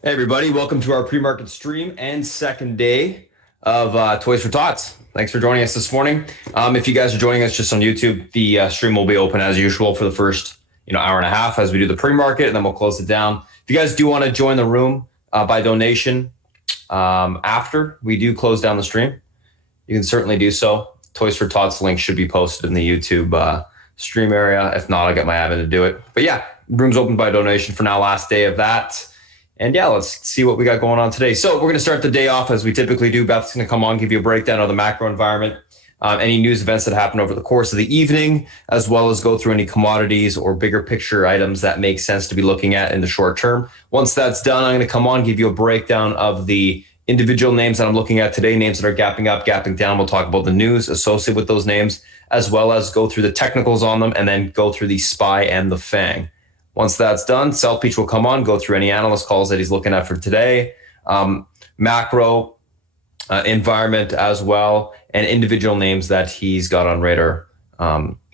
Hey everybody, welcome to our pre-market stream and second day of Toys for Tots. Thanks for joining us this morning. If you guys are joining us just on YouTube, the stream will be open as usual for the first hour and a half as we do the pre-market, and then we'll close it down. If you guys do want to join the room by donation after we do close down the stream, you can certainly do so. Toys for Tots link should be posted in the YouTube stream area. If not, I'll get my admin to do it. But yeah, room's open by donation for now, last day of that. And yeah, let's see what we got going on today. So we're going to start the day off as we typically do. Beth's going to come on, give you a breakdown of the macro environment, any news events that happen over the course of the evening, as well as go through any commodities or bigger picture items that make sense to be looking at in the short term. Once that's done, I'm going to come on, give you a breakdown of the individual names that I'm looking at today, names that are gapping up, gapping down. We'll talk about the news associated with those names, as well as go through the technicals on them, and then go through the SPY and the FANG. Once that's done, Sal Peach will come on, go through any analyst calls that he's looking at for today, macro environment as well, and individual names that he's got on radar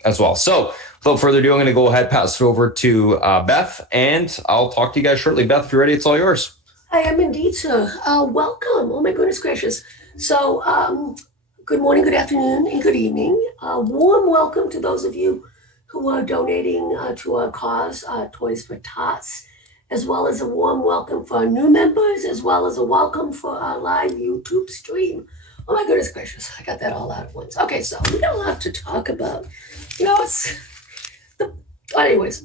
as well. So without further ado, I'm going to go ahead, pass it over to Beth, and I'll talk to you guys shortly. Beth, if you're ready, it's all yours. I am indeed, sir. Welcome. Oh my goodness gracious. So good morning, good afternoon, and good evening. Warm welcome to those of you who are donating to our cause, Toys for Tots, as well as a warm welcome for our new members, as well as a welcome for our live YouTube stream. Oh my goodness gracious, I got that all out at once. Okay, so we got a lot to talk about. Anyways,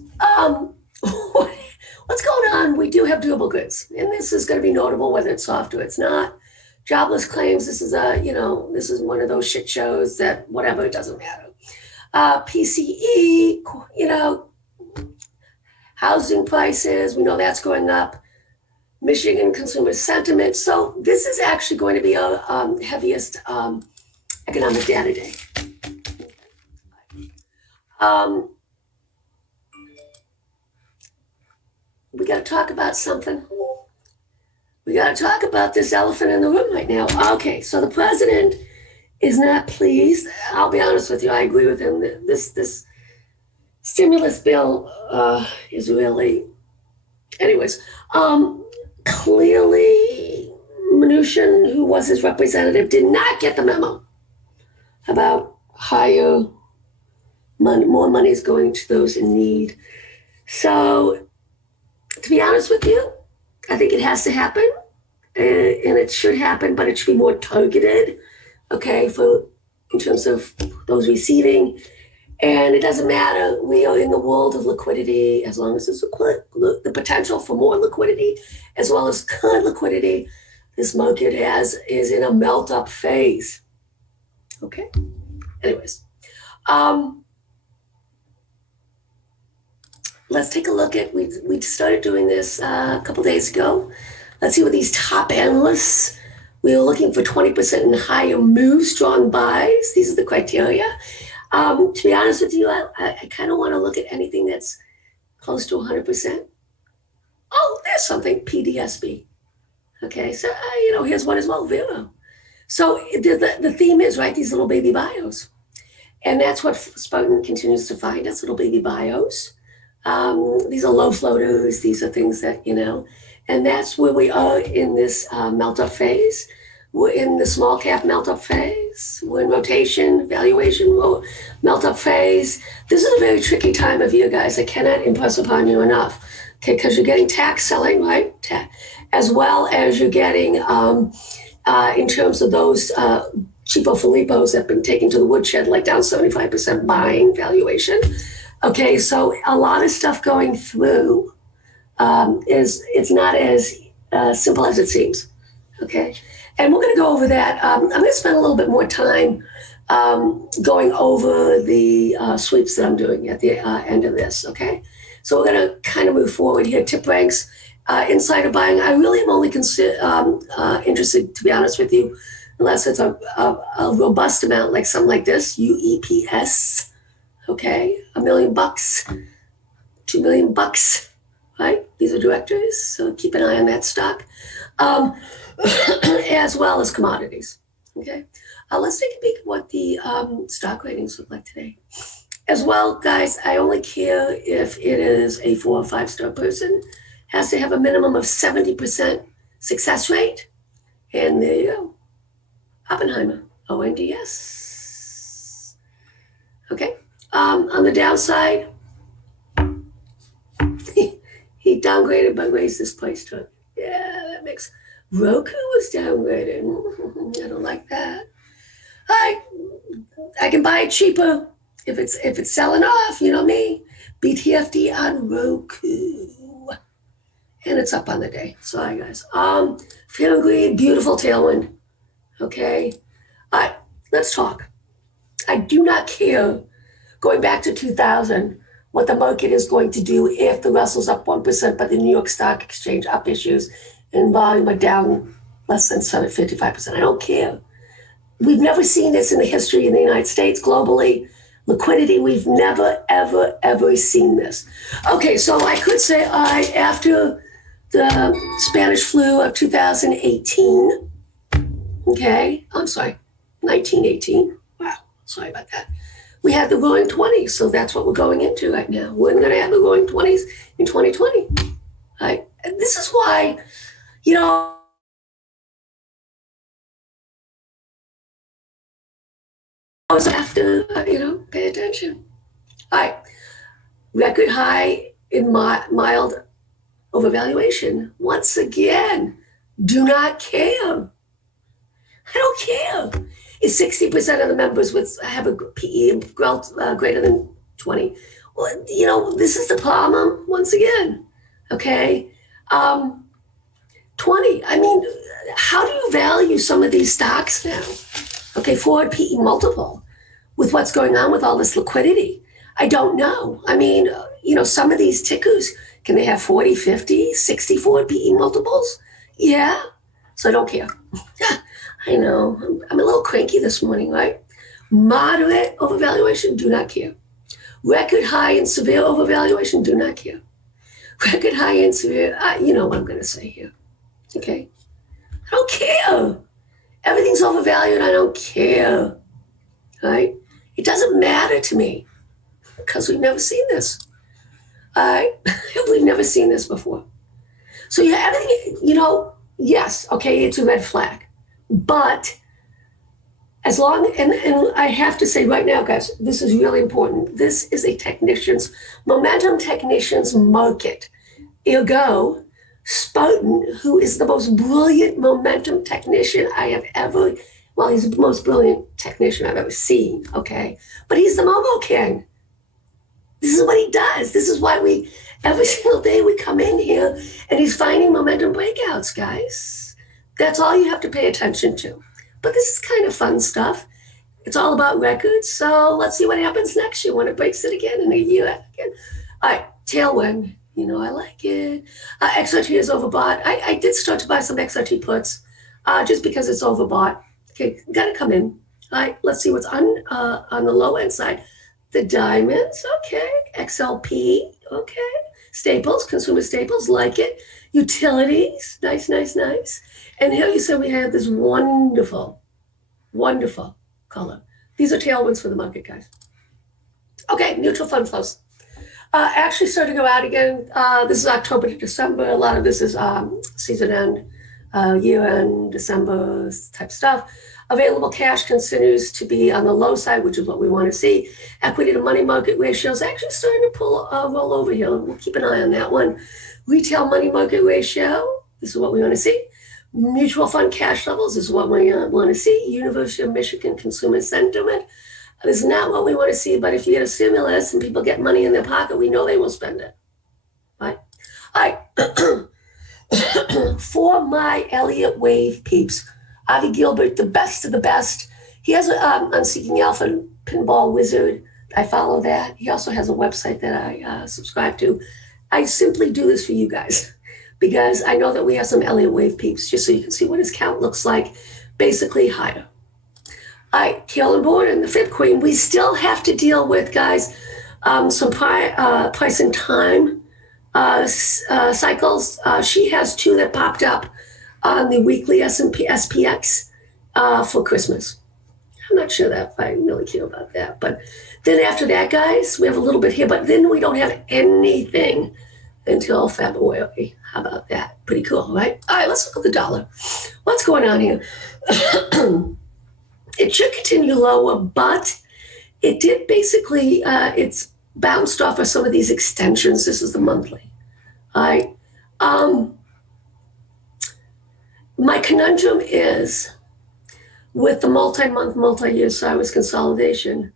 what's going on? We do have durable goods, and this is going to be notable whether it's soft or it's not. Jobless claims, this is one of those shit shows that whatever, it doesn't matter. PCE, housing prices, we know that's going up. Michigan consumer sentiment. So this is actually going to be our heaviest economic data day. We got to talk about something. We got to talk about this elephant in the room right now. Okay, so the president is not pleased. I'll be honest with you, I agree with him. This stimulus bill is really, anyways, clearly Mnuchin, who was his representative, did not get the memo about more money is going to those in need. So to be honest with you, I think it has to happen, and it should happen, but it should be more targeted. Okay, in terms of those receiving. And it doesn't matter. We are in the world of liquidity as long as there's the potential for more liquidity as well as current liquidity. This market is in a melt-up phase. Okay? Anyways. Let's take a look at, we started doing this a couple days ago. Let's see what these top analysts. We were looking for 20% and higher moves, strong buys. These are the criteria. To be honest with you, I kind of want to look at anything that's close to 100%. Oh, there's something, PDSB. Okay, so, here's one as well, Vero. So the theme is, right, these little baby bios. And that's what Spartan continues to find, us little baby bios. These are low floaters. These are things that, and that's where we are in this melt-up phase. We're in the small cap melt-up phase. We're in rotation, valuation, melt-up phase. This is a very tricky time of year, guys. I cannot impress upon you enough, okay, because you're getting tax selling, right, as well as you're getting, in terms of those cheapo Filippos that have been taken to the woodshed, like down 75% buying valuation. Okay, so a lot of stuff going through. It's not as simple as it seems, okay? And we're gonna go over that. I'm gonna spend a little bit more time going over the sweeps that I'm doing at the end of this, okay? So we're gonna kind of move forward here. Tip ranks, insider buying. I really am only interested, to be honest with you, unless it's a robust amount, like something like this, UEPS, okay? $1 million, $2 million, right? These are directors, so keep an eye on that stock, as well as commodities, okay? Let's take a peek at what the stock ratings look like today. As well, guys, I only care if it is a 4 or 5 star person. has to have a minimum of 70% success rate. And there you go. Oppenheimer, ONDS. Okay. On the downside, he downgraded but raised his price to it. Yeah, that makes Roku was downgraded. I don't like that. I can buy it cheaper if it's selling off. You know me. BTFD on Roku, and it's up on the day. Sorry guys. Feeling greed, beautiful tailwind. Okay. All right, let's talk. I do not care, going back to 2000, what the market is going to do if the Russell's up 1%, but the New York Stock Exchange up issues and volume are down less than 55%. I don't care. We've never seen this in the history in the United States, globally. Liquidity, we've never, ever, ever seen this. Okay, so I could say, all right, after the Spanish flu of 2018, okay, I'm sorry, 1918. Wow, sorry about that. We had the roaring 20s, so that's what we're going into right now. We're going to have the roaring 20s in 2020. Right? And this is why, you know, I always have to, pay attention. All right, record high in mild overvaluation. Once again, do not care. I don't care. Is 60% of the members have a PE greater than 20? Well, this is the problem once again. Okay, 20. I mean, how do you value some of these stocks now? Okay, forward PE multiple with what's going on with all this liquidity. I don't know. I mean, some of these tickers, can they have 40, 50, 60 forward PE multiples? Yeah. So I don't care. I know. I'm a little cranky this morning, right? Moderate overvaluation, do not care. Record high and severe overvaluation, do not care. Record high and severe, you know what I'm going to say here. Okay? I don't care. Everything's overvalued. I don't care. Right? It doesn't matter to me because we've never seen this. All right? We've never seen this before. So yeah, everything, yes, okay, it's a red flag. But as long, and I have to say right now, guys, this is really important. This is a momentum technician's market. Ergo, Spartan, who is the most brilliant momentum technician I have ever, he's the most brilliant technician I've ever seen, okay? But he's the Momo King. This is what he does. This is why every single day we come in here and he's finding momentum breakouts, guys. That's all you have to pay attention to. But this is kind of fun stuff. It's all about records. So let's see what happens next year when it breaks it again in a year again. All right, tailwind. I like it. XRT is overbought. I did start to buy some XRT puts just because it's overbought. Okay, got to come in. All right, let's see what's on the low end side. The diamonds, okay. XLP, okay. Staples, consumer staples, like it. Utilities, nice, nice, nice. And here you said we have this wonderful, wonderful color. These are tailwinds for the market, guys. Okay, mutual fund flows. Actually starting to go out again. This is October to December. A lot of this is season end, year end, December type stuff. Available cash continues to be on the low side, which is what we want to see. Equity to money market ratio is actually starting to roll over here. We'll keep an eye on that one. Retail money market ratio, this is what we want to see. Mutual fund cash levels is what we want to see. University of Michigan consumer sentiment. This is not what we want to see, but if you get a stimulus and people get money in their pocket, we know they will spend it. Right? All right. For my Elliott Wave peeps, Avi Gilbert, the best of the best. He has on Seeking Alpha Pinball Wizard. I follow that. He also has a website that I subscribe to. I simply do this for you guys because I know that we have some Elliott Wave peeps, just so you can see what his count looks like, basically higher. All right, Carolyn Borden, the Fifth Queen. We still have to deal with, guys, some price and time cycles. She has two that popped up on the weekly S&P SPX for Christmas. I'm not sure that I really care about that. But then after that, guys, we have a little bit here, but then we don't have anything until February. How about that? Pretty cool, right? All right, let's look at the dollar. What's going on here? It should continue lower, but it did basically, it's bounced off of some of these extensions. This is the monthly. All right. My conundrum is with the multi-month, multi-year sideways consolidation,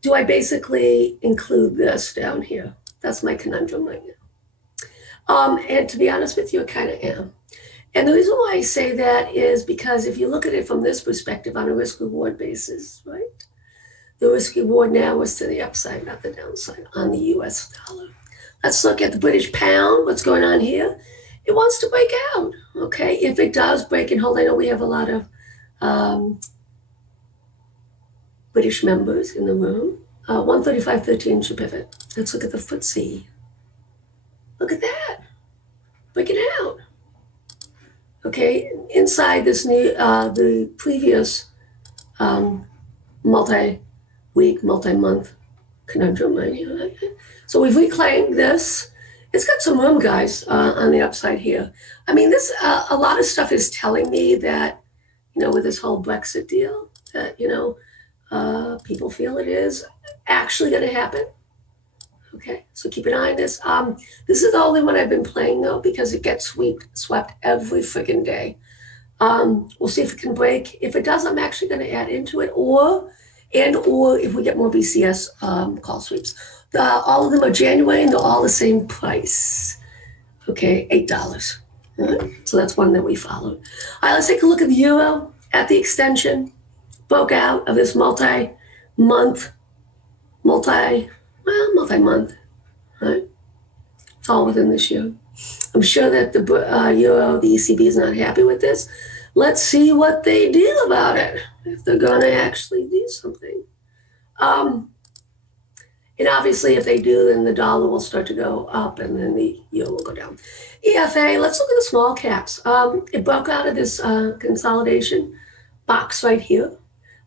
do I basically include this down here? That's my conundrum right now. And to be honest with you, I kind of am. And the reason why I say that is because if you look at it from this perspective on a risk-reward basis, right? The risk-reward now is to the upside, not the downside on the US dollar. Let's look at the British pound. What's going on here? It wants to break out, okay? If it does break and hold, I know we have a lot of British members in the room. 135.13 should pivot. Let's look at the FTSE. Look at that, breaking out. Okay, inside this new, the previous multi-week, multi-month conundrum right here. So we've reclaimed this. It's got some room, guys, on the upside here. I mean, this a lot of stuff is telling me that, you know, with this whole Brexit deal, that, you know, people feel it is actually going to happen. Okay, so keep an eye on this. This is the only one I've been playing, though, because it gets swept every freaking day. We'll see if it can break. If it does, I'm actually going to add into it, or if we get more BCS call sweeps. All of them are January, and they're all the same price. Okay, $8. All right, so that's one that we followed. All right, let's take a look at the euro at the extension. Broke out of this multi-month, multi-month, right? It's all within this year. I'm sure that the euro, the ECB is not happy with this. Let's see what they do about it, if they're going to actually do something. And obviously, if they do, then the dollar will start to go up and then the euro will go down. EFA, let's look at the small caps. It broke out of this consolidation box right here,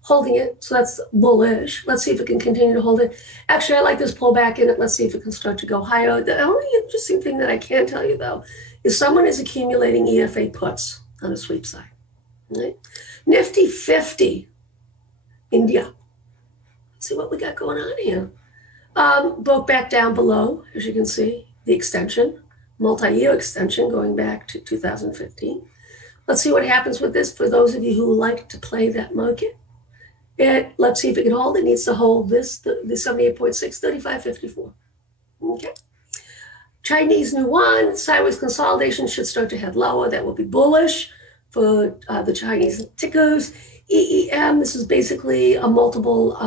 holding it. So that's bullish. Let's see if it can continue to hold it. Actually, I like this pullback in it. Let's see if it can start to go higher. The only interesting thing that I can tell you, though, is someone is accumulating EFA puts on the sweep side. Right? Nifty 50, India. Let's see what we got going on here. Broke back down below, as you can see, the extension, multi-year extension going back to 2015. Let's see what happens with this for those of you who like to play that market. Let's see if it can hold. It needs to hold this, the 78.6, 35.54. Okay. Chinese new yuan, sideways consolidation should start to head lower. That will be bullish for the Chinese tickers. EEM, this is basically a multiple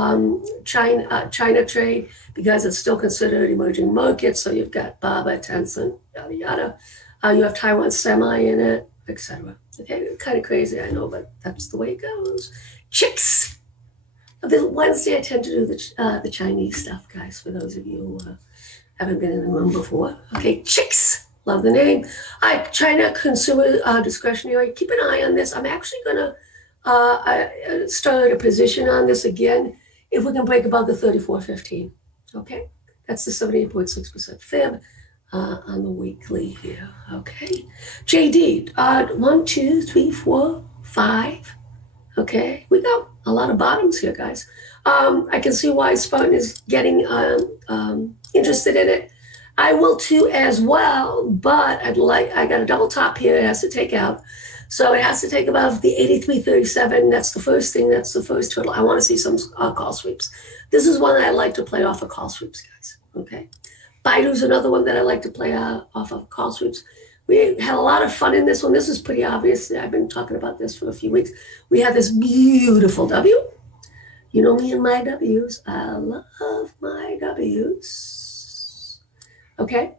China trade because it's still considered emerging markets. So you've got BABA, Tencent, yada, yada. You have Taiwan Semi in it, etc. Okay, kind of crazy, I know, but that's the way it goes. Chicks. This Wednesday, I tend to do the Chinese stuff, guys, for those of you who haven't been in the room before. Okay, chicks. Love the name. China consumer discretionary. Keep an eye on this. I'm actually going to start a position on this again if we can break above the 34.15. Okay, that's the 78.6% fib on the weekly here. Okay, JD 1, 2, 3, 4, 5. Okay, we got a lot of bottoms here, guys. I can see why Spartan is getting interested in it. I will too as well, but I got a double top here. It has to take out. So it has to take above the 83.37. That's the first thing. That's the first hurdle. I want to see some call sweeps. This is one that I like to play off of call sweeps, guys. Okay. Baidu's another one that I like to play off of call sweeps. We had a lot of fun in this one. This is pretty obvious. I've been talking about this for a few weeks. We had this beautiful W. You know me and my W's. I love my W's. Okay.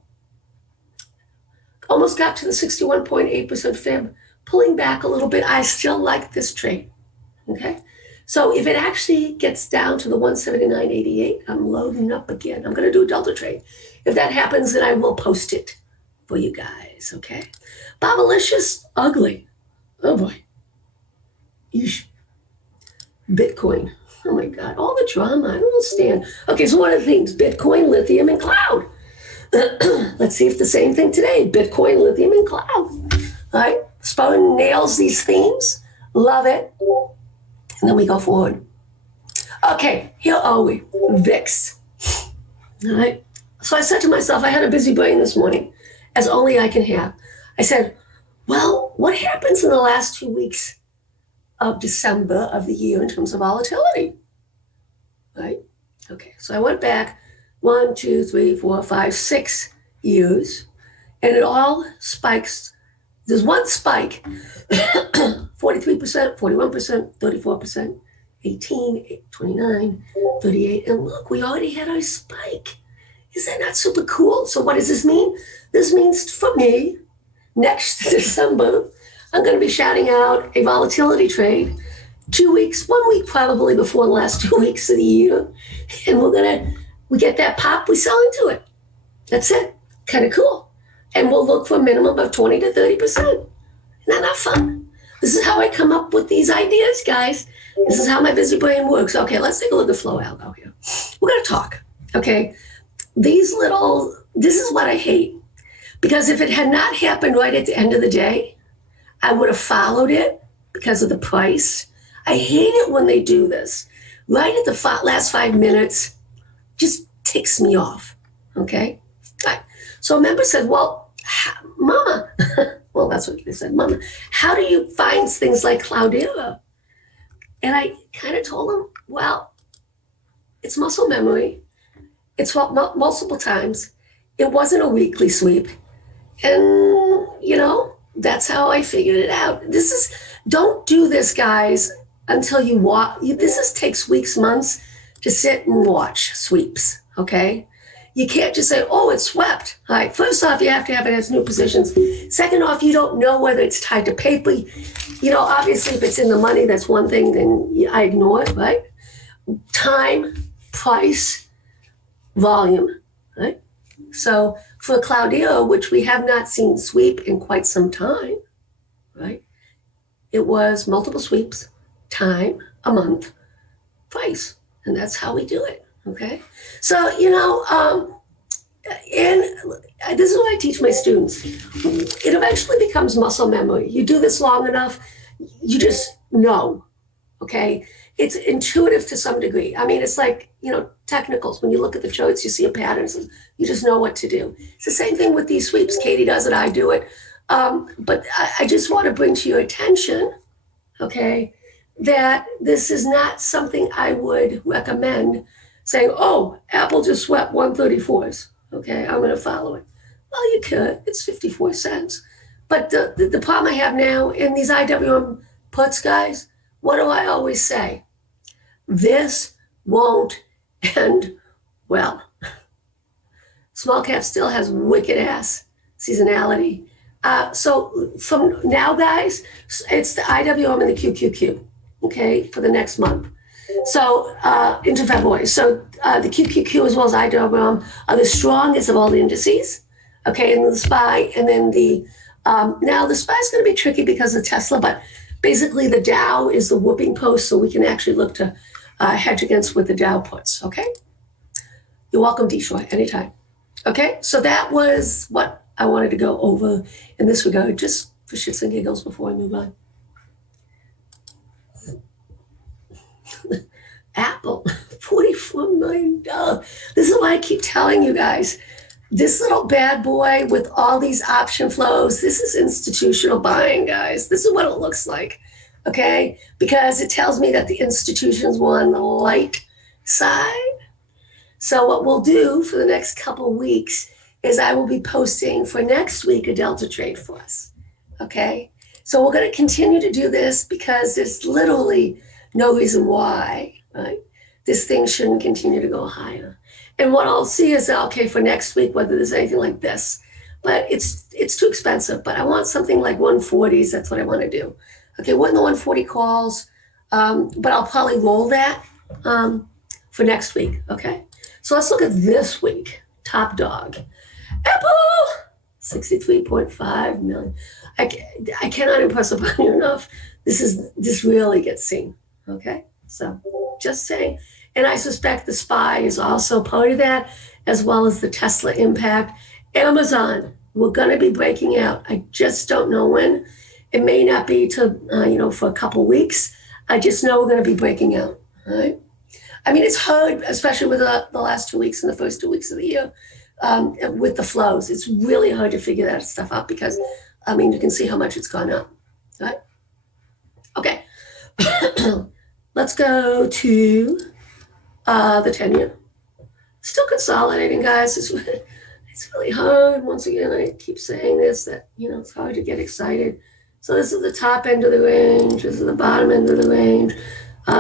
Almost got to the 61.8% fib. Pulling back a little bit. I still like this trade. Okay. So if it actually gets down to the 179.88, I'm loading up again. I'm going to do a delta trade. If that happens, then I will post it for you guys. Okay. Bobalicious, ugly. Oh boy. Eesh. Bitcoin. Oh my God. All the drama. I don't understand. Okay. So what are the things? Bitcoin, lithium, and cloud. Let's see if the same thing today, Bitcoin, lithium, and cloud. All right, Spartan nails these themes. Love it. And then we go forward. Okay, here are we, VIX. All right. So I said to myself, I had a busy brain this morning, as only I can have. I said, well, what happens in the last 2 weeks of December of the year in terms of volatility? Right? Okay, so I went back 1, 2, 3, 4, 5, 6 years, and it all spikes. There's one spike, 43%, 41%, 34%, 18, 29, 38, and look, we already had our spike. Is that not super cool? So what does this mean? This means for me, next December, I'm going to be shouting out a volatility trade 2 weeks, 1 week probably before the last 2 weeks of the year. And we get that pop, we sell into it. That's it. Kind of cool. And we'll look for a minimum of 20 to 30%. Isn't that not fun? This is how I come up with these ideas, guys. This is how my busy brain works. Okay, let's take a look at flow algo here. We're going to talk. Okay. This is what I hate. Because if it had not happened right at the end of the day, I would have followed it because of the price. I hate it when they do this. Right at the last 5 minutes, just ticks me off. Okay? All right. So a member said, well, Mama, well, that's what they said, Mama, how do you find things like Cloudera? And I kind of told them, well, it's muscle memory. It's multiple times. It wasn't a weekly sweep. And, that's how I figured it out. Don't do this, guys, until you watch. Takes weeks, months to sit and watch sweeps, okay? You can't just say, oh, it's swept. All right, first off, you have to have it as new positions. Second off, you don't know whether it's tied to paper. Obviously, if it's in the money, that's one thing, then I ignore it, right? Time, price, volume, right? So for Cloudera, which we have not seen sweep in quite some time, right? It was multiple sweeps, time, a month, price. And that's how we do it, okay? So, and this is what I teach my students. It eventually becomes muscle memory. You do this long enough, you just know, okay? It's intuitive to some degree. I mean, it's like, technicals. When you look at the charts, you see a pattern, so you just know what to do. It's the same thing with these sweeps. Katie does it, I do it. But I just want to bring to your attention, okay, that this is not something I would recommend saying, oh, Apple just swept 134s. Okay, I'm going to follow it. Well, you could. It's 54 cents. But the problem I have now in these IWM puts, guys, what do I always say? This won't end well. Small cap still has wicked ass seasonality. So from now, guys, it's the IWM and the QQQ, okay, for the next month. So into February. So the QQQ as well as IWM are the strongest of all the indices, okay, and the SPY. And then now the SPY is going to be tricky because of Tesla, but basically the Dow is the whooping post, so we can actually look to hedge against what the Dow puts, okay? You're welcome, D-Shore, anytime. Okay, so that was what I wanted to go over in this regard, just for shits and giggles before I move on. Apple, $44 million. This is why I keep telling you guys, this little bad boy with all these option flows, this is institutional buying, guys. This is what it looks like, okay? Because it tells me that the institutions were on the light side. So what we'll do for the next couple of weeks is I will be posting for next week a Delta trade for us, okay? So we're going to continue to do this because there's literally no reason why, right? This thing shouldn't continue to go higher. And what I'll see is, okay, for next week, whether there's anything like this, but it's too expensive, but I want something like 140s. That's what I want to do. Okay, when the 140 calls, but I'll probably roll that for next week, okay? So let's look at this week, top dog. Apple, 63.5 million. I cannot impress upon you enough. This really gets seen, okay? So just saying. And I suspect the SPY is also part of that, as well as the Tesla impact. Amazon, we're going to be breaking out. I just don't know when. It may not be till, for a couple weeks. I just know we're going to be breaking out. All right. I mean, it's hard, especially with the last 2 weeks and the first 2 weeks of the year, with the flows. It's really hard to figure that stuff out because, I mean, you can see how much it's gone up. All right. Okay. Let's go to the 10-year. Still consolidating, guys. It's really hard. Once again, I keep saying this, that, it's hard to get excited. So this is the top end of the range. This is the bottom end of the range.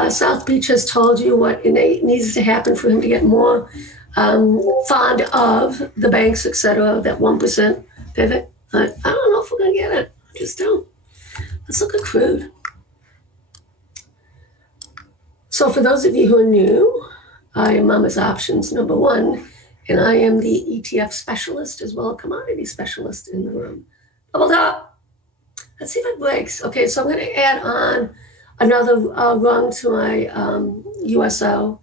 South Beach has told you what needs to happen for him to get more fond of the banks, etc. That 1% pivot. I don't know if we're going to get it. I just don't. Let's look at crude. So for those of you who are new, I am Mama's Options #1, and I am the ETF specialist as well as commodity specialist in the room. Double top. Let's see if it breaks. Okay, so I'm going to add on another rung to my USO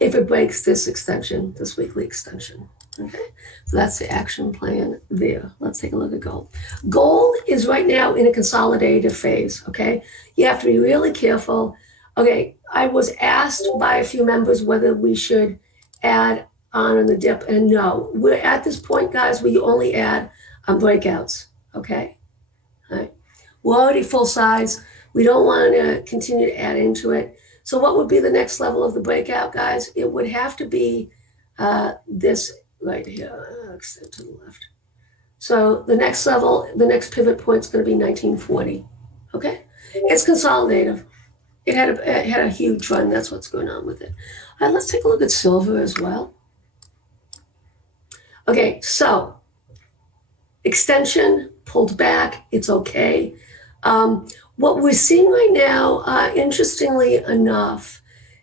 if it breaks this extension, this weekly extension. Okay, so that's the action plan there. Let's take a look at gold. Gold is right now in a consolidative phase. Okay, you have to be really careful. Okay, I was asked by a few members whether we should add on the dip, and no, we're at this point, guys, where you only add on breakouts. Okay, all right, we're already full size. We don't want to continue to add into it. So what would be the next level of the breakout, guys? It would have to be this right here, extend to the left. So the next level, the next pivot point is going to be 1940. Okay, it's consolidative. It had a huge run. That's what's going on with it. All right, let's take a look at silver as well. Okay, so extension pulled back. It's okay. What we're seeing right now, interestingly enough,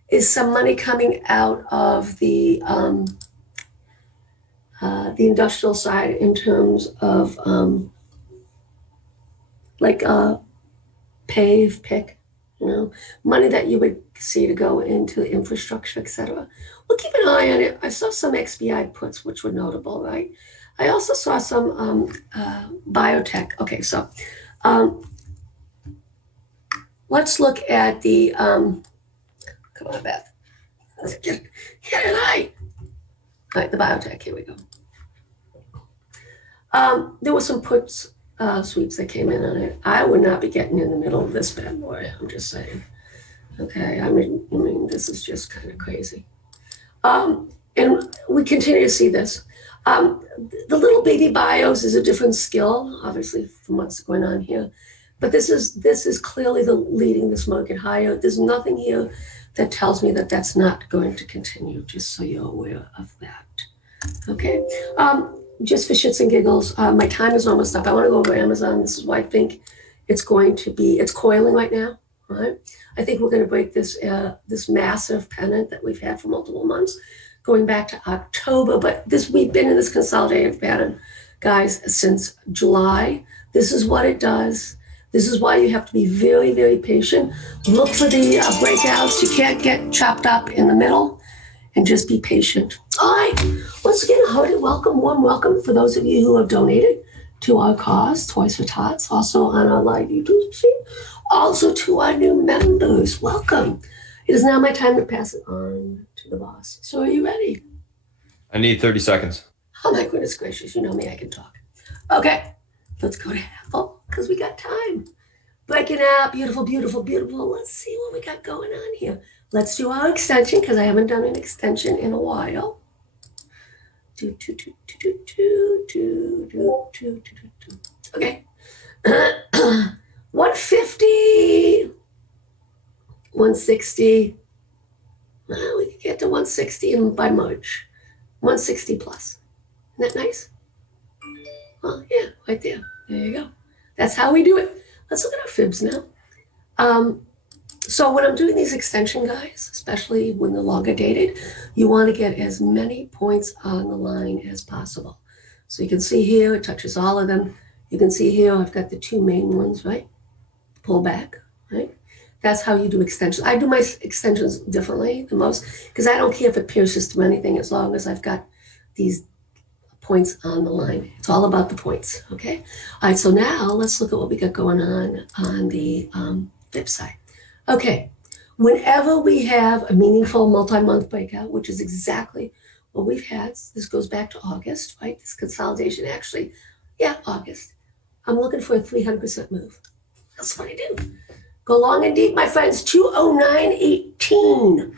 is some money coming out of the industrial side in terms of pick, money that you would see to go into infrastructure, etc. We'll keep an eye on it. I saw some XBI puts, which were notable, right? I also saw some biotech. Okay, so let's look at the, come on, Beth. Get it right. All right, the biotech, here we go. There were some puts sweeps that came in on it. I would not be getting in the middle of this bad boy, I'm just saying. Okay, I mean, this is just kind of crazy. And we continue to see this. The little baby bios is a different skill, obviously, from what's going on here. But this is clearly leading this market higher. There's nothing here that tells me that that's not going to continue, just so you're aware of that. Okay, just for shits and giggles, my time is almost up. I want to go over Amazon. This is why I think it's going to be, it's coiling right now, right? I think we're going to break this massive pennant that we've had for multiple months, going back to October. But we've been in this consolidated pattern, guys, since July. This is what it does. This is why you have to be very, very patient. Look for the breakouts. You can't get chopped up in the middle, and just be patient. All right. Once again, a hearty welcome, warm welcome for those of you who have donated to our cause, Toys for Tots, also on our live YouTube stream, also to our new members. Welcome. It is now my time to pass it on to the boss. So are you ready? I need 30 seconds. Oh my goodness gracious, you know me, I can talk. Okay, let's go to Apple because we got time. Breaking out, beautiful, beautiful, beautiful. Let's see what we got going on here. Let's do our extension because I haven't done an extension in a while. Okay. 150, 160. Well, we could get to 160 by March. 160 plus. Isn't that nice? Well, yeah, right there. There you go. That's how we do it. Let's look at our fibs now. So when I'm doing these extension guys, especially when they're longer dated, you want to get as many points on the line as possible. So you can see here, it touches all of them. You can see here, I've got the two main ones, right? Pull back, right? That's how you do extensions. I do my extensions differently than most because I don't care if it pierces through anything as long as I've got these points on the line. It's all about the points, okay? All right, so now let's look at what we got going on the flip side. Okay, whenever we have a meaningful multi-month breakout, which is exactly what we've had, this goes back to August, right? This consolidation actually, yeah, August. I'm looking for a 300% move. That's what I do. Go long and deep, my friends, 209.18.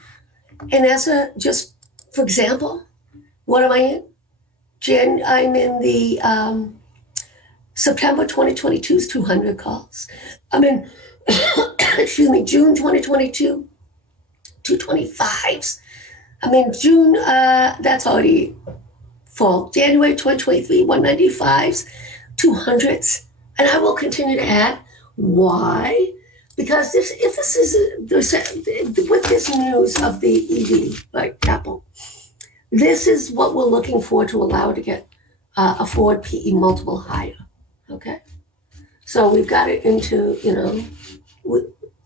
And as a, just for example, what am I in? I'm in the September 2022's 200 calls. I'm in, excuse me, June 2022, 225s. I'm in June, that's already full. January 2023, 195s, 200s. And I will continue to add. Why? Because with this news of the EV, like Apple, this is what we're looking for to allow it to get a forward PE multiple higher, okay? So we've got it into,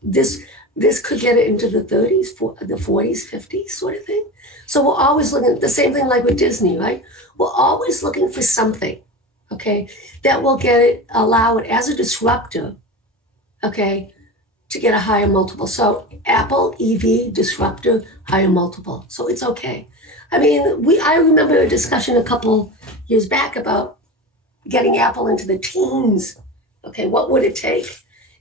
this could get it into the 30s, the 40s, 50s sort of thing. So we're always looking at the same thing like with Disney, right? We're always looking for something, okay, that will allow it as a disruptor, okay, to get a higher multiple. So Apple, EV, disruptor, higher multiple. So it's okay. I mean, I remember a discussion a couple years back about getting Apple into the teens. Okay, what would it take?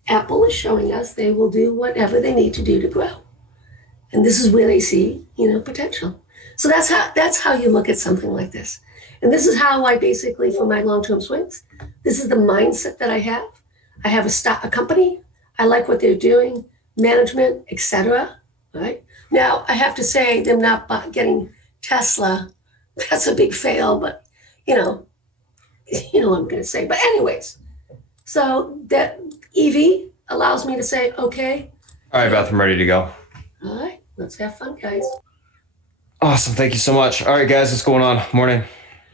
Apple is showing us they will do whatever they need to do to grow. And this is where they see, potential. So that's how you look at something like this. And this is how I basically, for my long-term swings, this is the mindset that I have. I have a company. I like what they're doing, management, etc. Right now, I have to say them not getting Tesla. That's a big fail, but you know what I'm going to say. But anyways, so that EV allows me to say, okay. All right, Beth, I'm ready to go. All right, let's have fun, guys. Awesome. Thank you so much. All right, guys, what's going on? Morning.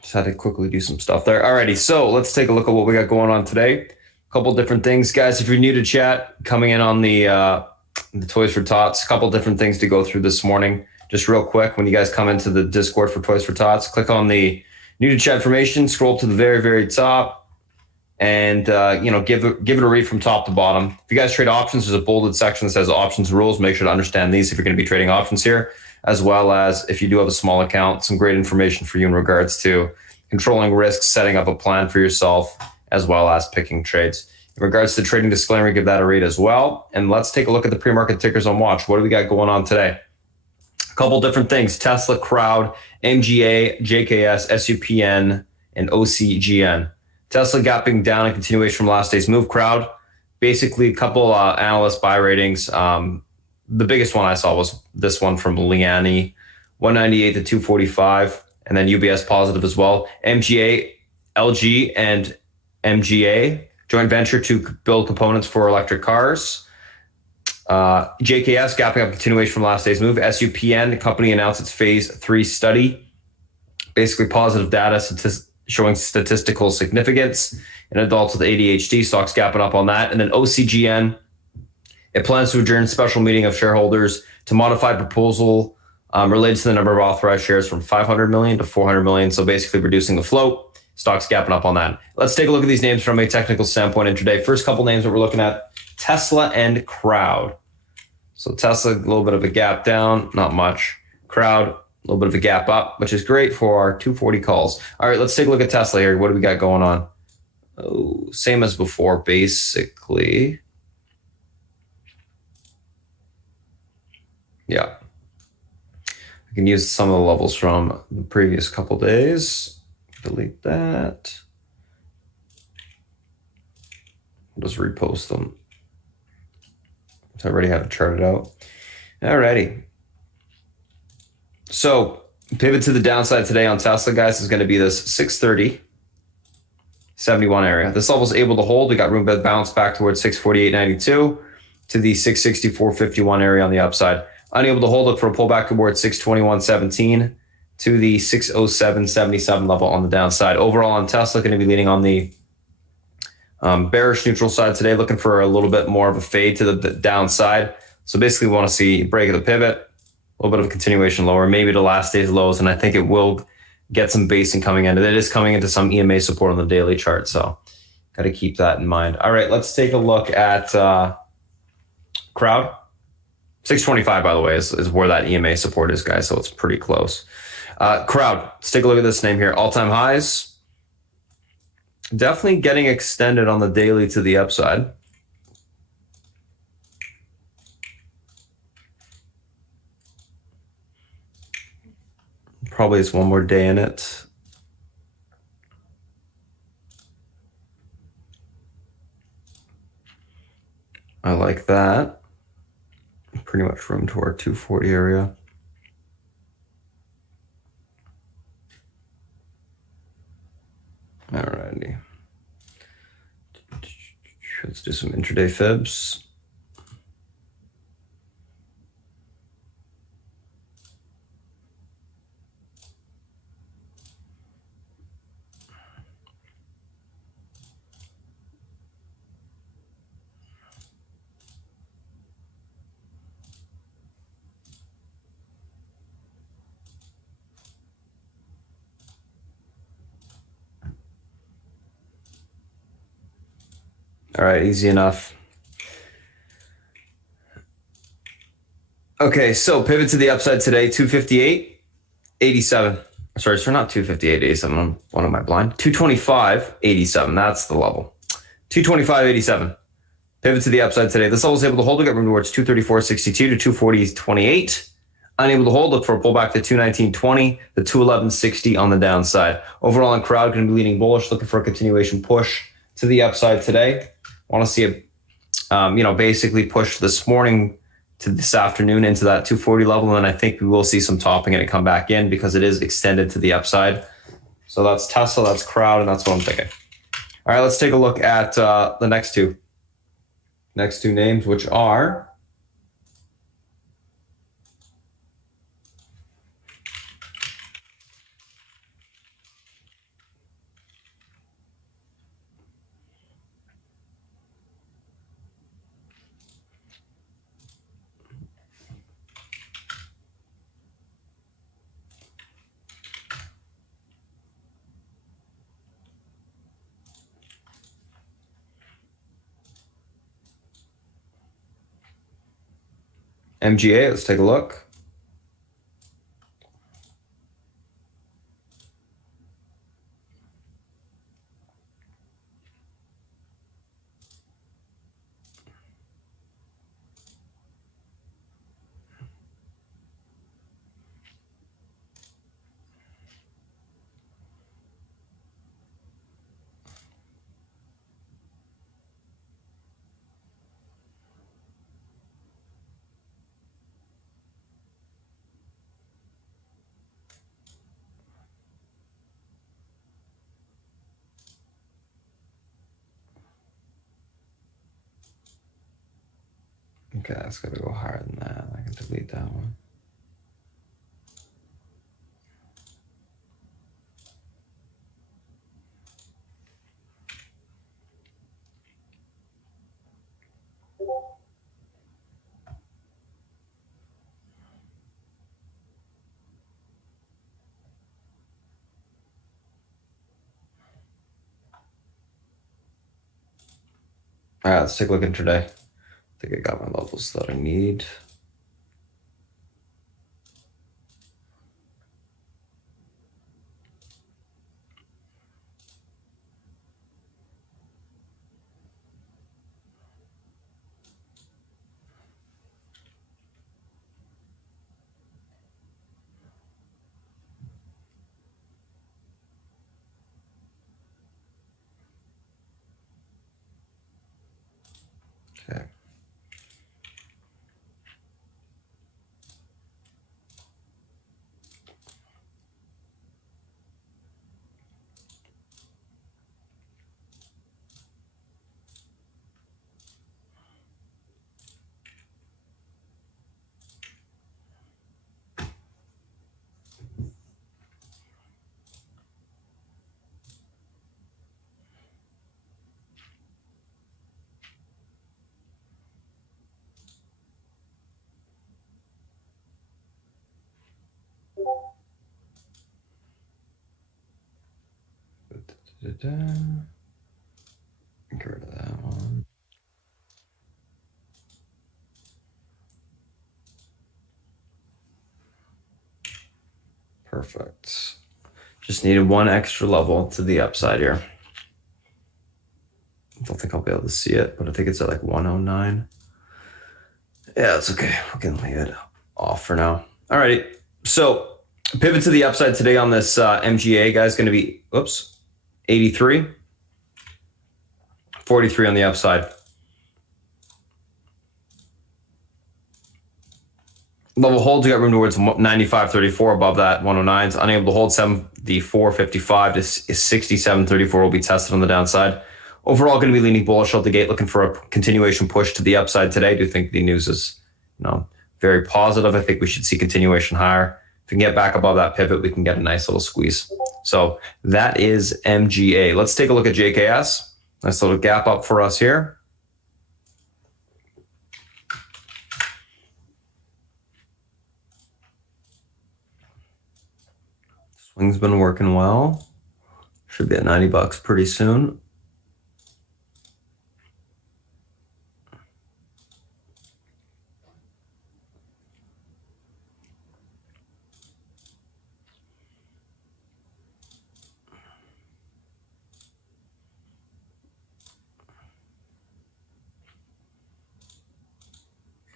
Just had to quickly do some stuff there. Alrighty, so let's take a look at what we got going on today. A couple different things, guys. If you're new to chat, coming in on the Toys for Tots, a couple different things to go through this morning. Just real quick, when you guys come into the Discord for Toys for Tots, click on the new to chat information, scroll to the very, very top, and give it a read from top to bottom. If you guys trade options, there's a bolded section that says options rules. Make sure to understand these if you're going to be trading options here, as well as if you do have a small account, some great information for you in regards to controlling risks, setting up a plan for yourself, as well as picking trades. In regards to trading disclaimer, give that a read as well. And let's take a look at the pre-market tickers on watch. What do we got going on today? A couple different things: Tesla, Crowd, MGA, JKS, SUPN, and OCGN. Tesla gapping down in continuation from last day's move. Crowd, basically a couple analyst buy ratings. The biggest one I saw was this one from Liani, 198 to 245, and then UBS positive as well. MGA, LG, and MGA, joint venture to build components for electric cars. JKS, gapping up continuation from last day's move. SUPN, the company announced its phase 3 study. Basically positive data showing statistical significance in adults with ADHD. Stocks gapping up on that. And then OCGN, it plans to adjourn special meeting of shareholders to modify proposal related to the number of authorized shares from 500 million to 400 million. So basically reducing the float. Stocks gapping up on that. Let's take a look at these names from a technical standpoint intraday. First couple names that we're looking at: Tesla and Crowd. So Tesla, a little bit of a gap down, not much. Crowd, a little bit of a gap up, which is great for our 240 calls. All right, let's take a look at Tesla here. What do we got going on? Oh, same as before, basically. Yeah. I can use some of the levels from the previous couple days. Delete that. I'll just repost them. I already have it charted out. Alrighty. So pivot to the downside today on Tesla, guys, is going to be this 630, 71 area. This level is able to hold. We got room to bounce back towards 648.92 to the 664.51 area on the upside. Unable to hold, look for a pullback towards 621.17 to the 607.77 level on the downside. Overall on Tesla, going to be leaning on the Bearish neutral side today, looking for a little bit more of a fade to the downside. So basically we want to see break of the pivot, a little bit of a continuation lower, maybe the last day's lows, and I think it will get some basing coming into it. It is coming into some EMA support on the daily chart, so got to keep that in mind. All right, let's take a look at crowd. 625, by the way, is where that EMA support is, guys, so it's pretty close. Crowd, let's take a look at this name here. All-time highs. Definitely getting extended on the daily to the upside. Probably is one more day in it. I like that. Pretty much room to our 240 area. Alrighty. Let's do some intraday fibs. All right, easy enough. Okay, so pivot to the upside today, 258.87. Sorry, so not 258.87. What am I blind? 225.87. That's the level. 225.87. Pivot to the upside today. This level is able to hold. We got room towards 234.62 to 240.28. Unable to hold. Look for a pullback to 219.20 to 211.60 on the downside. Overall, in crowd, going to be leaning bullish. Looking for a continuation push to the upside today. Want to see it, basically push this morning to this afternoon into that 240 level, and I think we will see some topping and it come back in because it is extended to the upside. So that's Tesla, that's crowd, and that's what I'm thinking. All right, let's take a look at the next two names, which are MGA. Let's take a look. Okay, that's got to go higher than that. I can delete that one. All right, let's take a look at intraday. I think I got my levels that I need. Okay. Da-da-da. Get rid of that one. Perfect. Just needed one extra level to the upside here. I don't think I'll be able to see it, but I think it's at like 109. Yeah, it's okay. We can leave it off for now. All right. So pivot to the upside today on this MGA, guys, going to be, 83. 43 on the upside. Level holds, you got room towards 95.34 above that 109s. Unable to hold 74.55 to 67.34 will be tested on the downside. Overall, going to be leaning bullish out the gate, looking for a continuation push to the upside today. I do think the news is, very positive. I think we should see continuation higher. If we can get back above that pivot, we can get a nice little squeeze. So that is MGA. Let's take a look at JKS. Nice little gap up for us here. Swing's been working well. Should be at $90 pretty soon.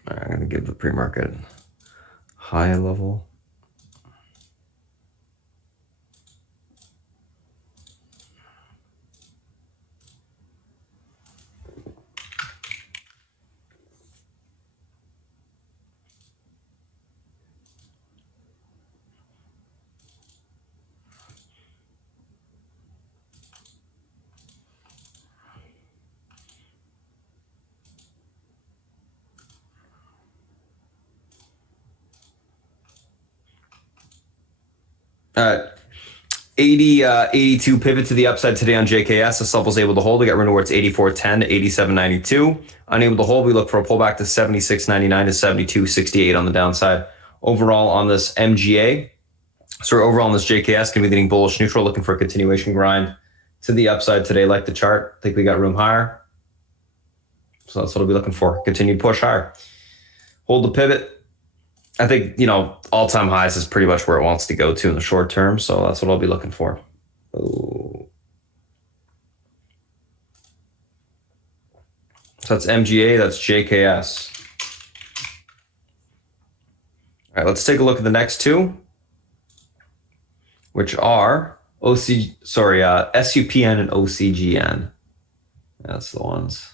All right, I'm going to give the pre-market high level. All right. 82 pivot to the upside today on JKS. This level is able to hold. We got room towards 84.10 to 87.92. Unable to hold, we look for a pullback to 76.99 to 72.68 on the downside. Overall on this MGA, overall on this JKS, going to be leaning bullish neutral, looking for a continuation grind to the upside today. Like the chart, I think we got room higher. So that's what I'll be looking for. Continued push higher. Hold the pivot. I think, all-time highs is pretty much where it wants to go to in the short term. So that's what I'll be looking for. Ooh. So that's MGA, that's JKS. All right, let's take a look at the next two, which are SUPN and OCGN. That's the ones.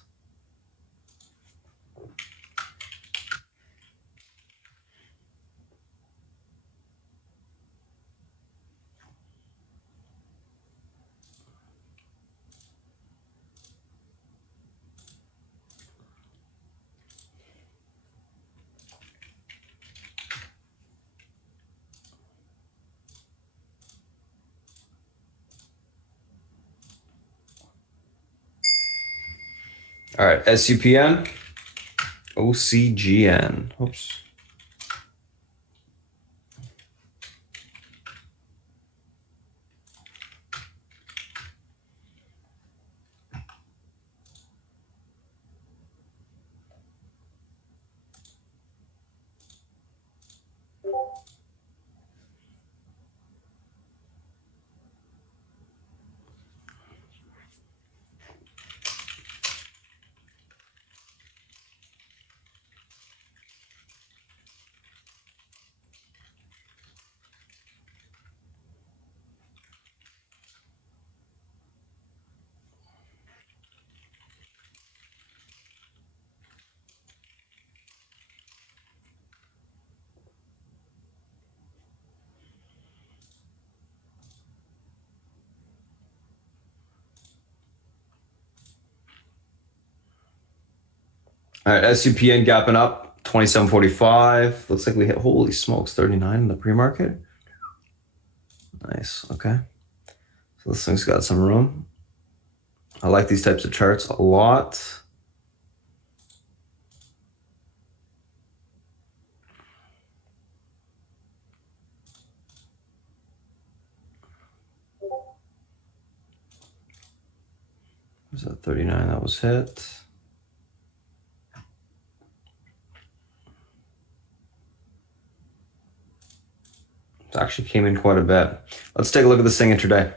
All right, SUPN, OCGN. Oops. All right, SUPN gapping up, 27.45. Looks like we hit, holy smokes, 39 in the pre-market. Nice, okay. So this thing's got some room. I like these types of charts a lot. Was that 39 that was hit? It actually came in quite a bit. Let's take a look at this thing intraday.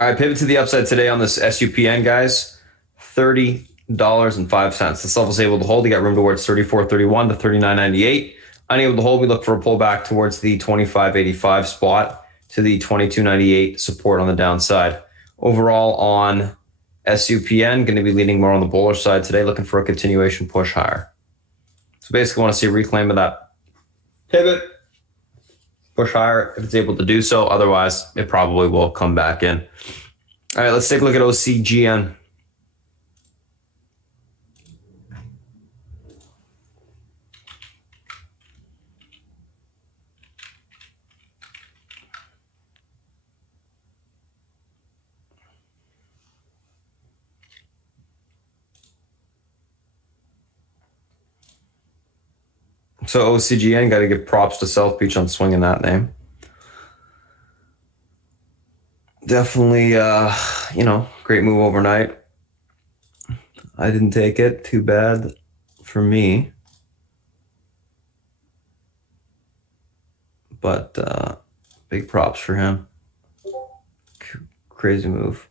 All right, pivot to the upside today on this SUPN, guys. $30.05. This level's able to hold. You got room towards 34.31 to 39.98. Unable to hold, we look for a pullback towards the 25.85 spot to the 22.98 support on the downside. Overall on SUPN, going to be leaning more on the bullish side today, looking for a continuation push higher. So basically want to see a reclaim of that pivot, push higher if it's able to do so. Otherwise, it probably will come back in. All right, let's take a look at OCGN. So OCGN, got to give props to South Beach on swinging that name. Definitely, great move overnight. I didn't take it. Too bad for me. But big props for him. Crazy move.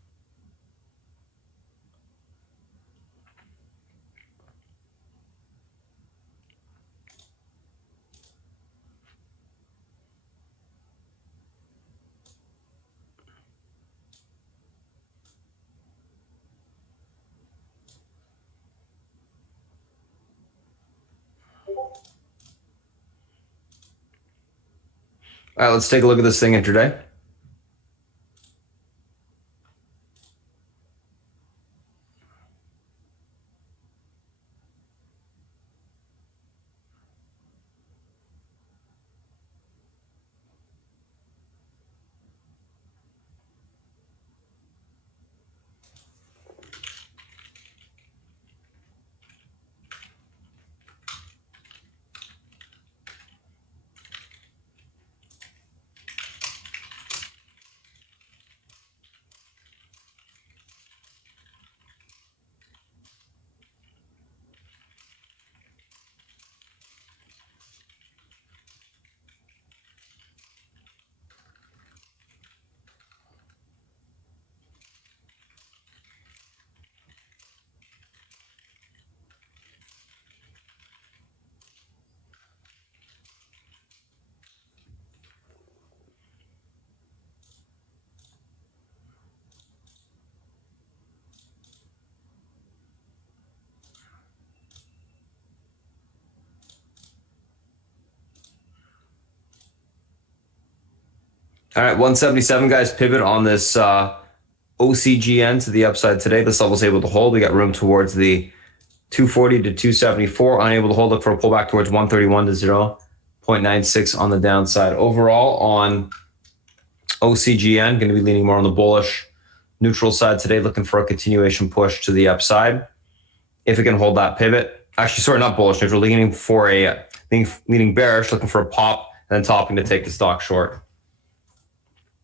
All right, let's take a look at this thing intraday. All right, 177, guys, pivot on this OCGN to the upside today. This level's able to hold. We got room towards the 240 to 274. Unable to hold, look for a pullback towards 131 to 0.96 on the downside. Overall on OCGN, going to be leaning more on the bullish neutral side today, looking for a continuation push to the upside. If it can hold that pivot, actually, sorry, not bullish, neutral, leaning for a leaning bearish, looking for a pop, and then topping to take the stock short.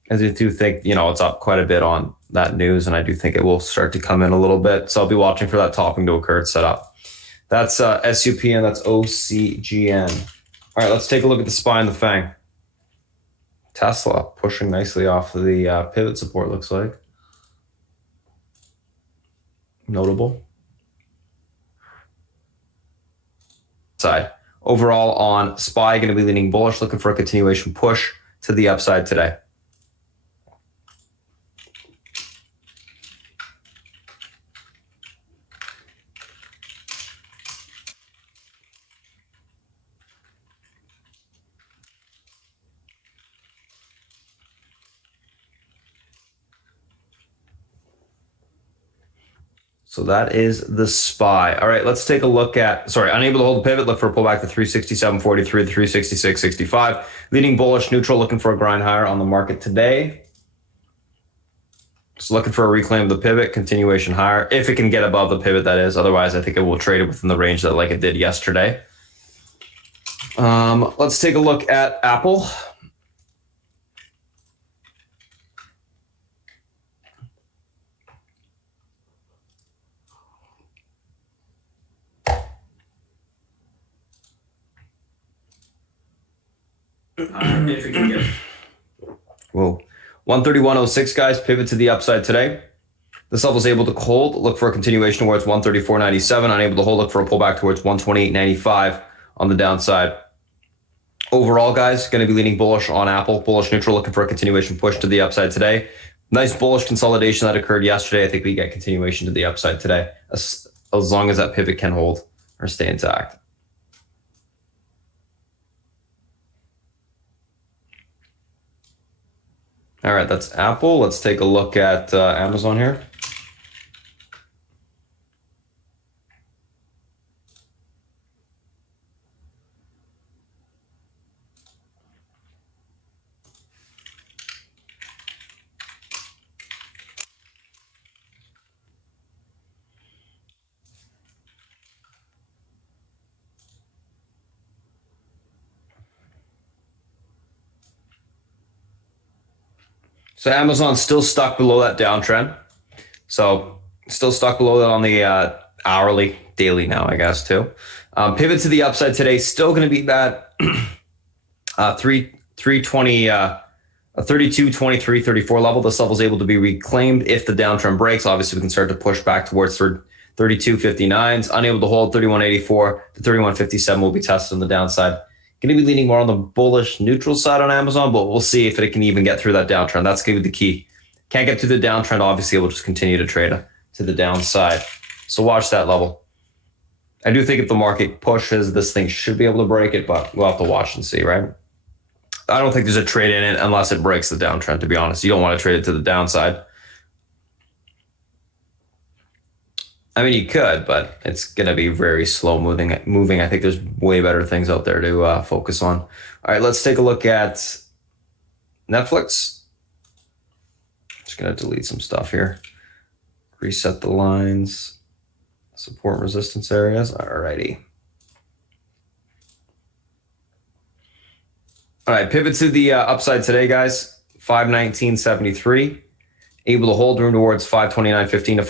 As I do think, it's up quite a bit on that news, and I do think it will start to come in a little bit. So I'll be watching for that topping to occur. It's set up. That's SUPN, that's OCGN. All right, let's take a look at the SPY and the FANG. Tesla pushing nicely off of the pivot support, looks like. Notable. Side. Overall on SPY, going to be leaning bullish, looking for a continuation push to the upside today. So that is the SPY. All right, let's take a look at, unable to hold a pivot, look for a pullback to 367.43 to 366.65. Leading bullish, neutral, looking for a grind higher on the market today. Just looking for a reclaim of the pivot, continuation higher, if it can get above the pivot, that is. Otherwise, I think it will trade it within the range that like it did yesterday. Let's take a look at Apple. If it can get. Whoa. 131.06, guys, pivot to the upside today. This level is able to hold, look for a continuation towards 134.97. Unable to hold, look for a pullback towards 128.95 on the downside. Overall, guys, going to be leaning bullish on Apple, bullish neutral, looking for a continuation push to the upside today. Nice bullish consolidation that occurred yesterday. I think we get continuation to the upside today, as long as that pivot can hold or stay intact. All right, that's Apple. Let's take a look at Amazon here. So Amazon's still stuck below that downtrend. So still stuck below that on the hourly, daily now, I guess, too. Pivot to the upside today, still going to be that 320, a 32, 23, 34 level. This level is able to be reclaimed if the downtrend breaks. Obviously, we can start to push back towards 32.59s. Unable to hold 31.84 to 31.57 will be tested on the downside. Going to be leaning more on the bullish neutral side on Amazon, but we'll see if it can even get through that downtrend. That's going to be the key. Can't get through the downtrend, obviously, it will just continue to trade to the downside. So watch that level. I do think if the market pushes, this thing should be able to break it, but we'll have to watch and see, right? I don't think there's a trade in it unless it breaks the downtrend, to be honest. You don't want to trade it to the downside. I mean, you could, but it's going to be very slow moving. I think there's way better things out there to focus on. All right, let's take a look at Netflix. Just going to delete some stuff here. Reset the lines. Support and resistance areas. All righty. All right, pivot to the upside today, guys. 519.73. Able to hold, room towards 529.15 to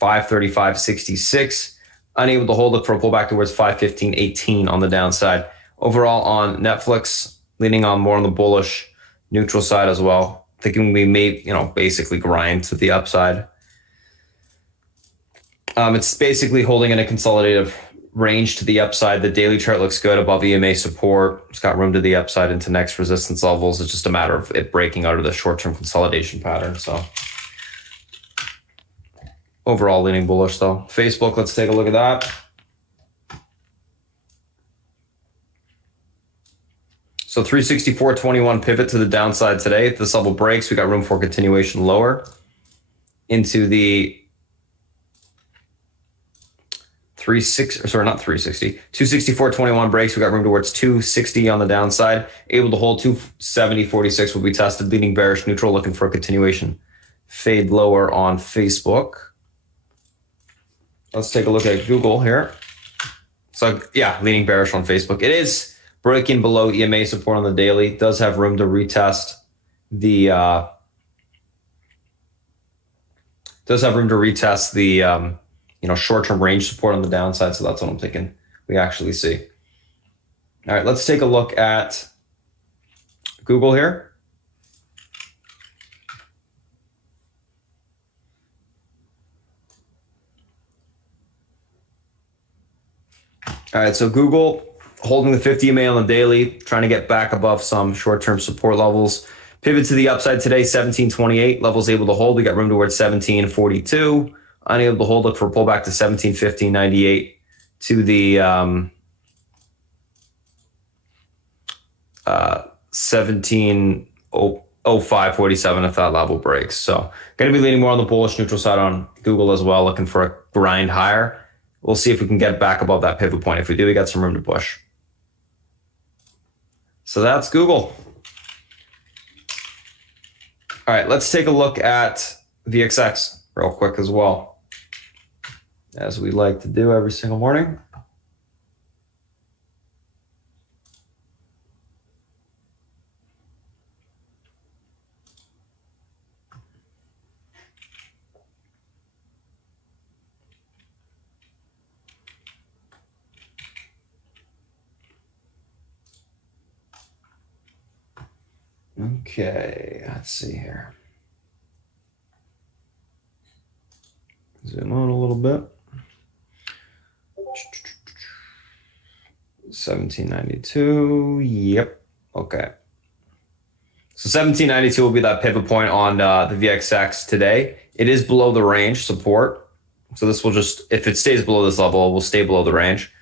535.66. Unable to hold, look for a pullback towards 515.18 on the downside. Overall on Netflix, leaning on more on the bullish neutral side as well. Thinking we may, basically grind to the upside. It's basically holding in a consolidative range to the upside. The daily chart looks good above EMA support. It's got room to the upside into next resistance levels. It's just a matter of it breaking out of the short-term consolidation pattern. So overall leaning bullish though. Facebook, let's take a look at that. So 364.21 pivot to the downside today. If this level breaks, we got room for continuation lower into the 264.21 breaks. We got room towards 260 on the downside. Able to hold 270.46 will be tested. Leaning bearish neutral, looking for a continuation fade lower on Facebook. Let's take a look at Google here. So yeah, leaning bearish on Facebook. It is breaking below EMA support on the daily. It does have room to retest the short-term range support on the downside. So that's what I'm thinking we actually see. All right, let's take a look at Google here. All right, so Google holding the 50 EMA on the daily, trying to get back above some short-term support levels. Pivot to the upside today, 17.28. Levels able to hold. We got room towards 17.42. Unable to hold, look for a pullback to 17.15.98 to the 17.08 0547 if that level breaks. So going to be leaning more on the bullish neutral side on Google as well, looking for a grind higher. We'll see if we can get back above that pivot point. If we do, we got some room to push. So that's Google. All right, let's take a look at VXX real quick as well, as we like to do every single morning. Okay, let's see here. Zoom on a little bit. 1792. Yep. Okay. So 1792 will be that pivot point on the VXX today. It is below the range support. So this will just, if it stays below this level, it will stay below the range.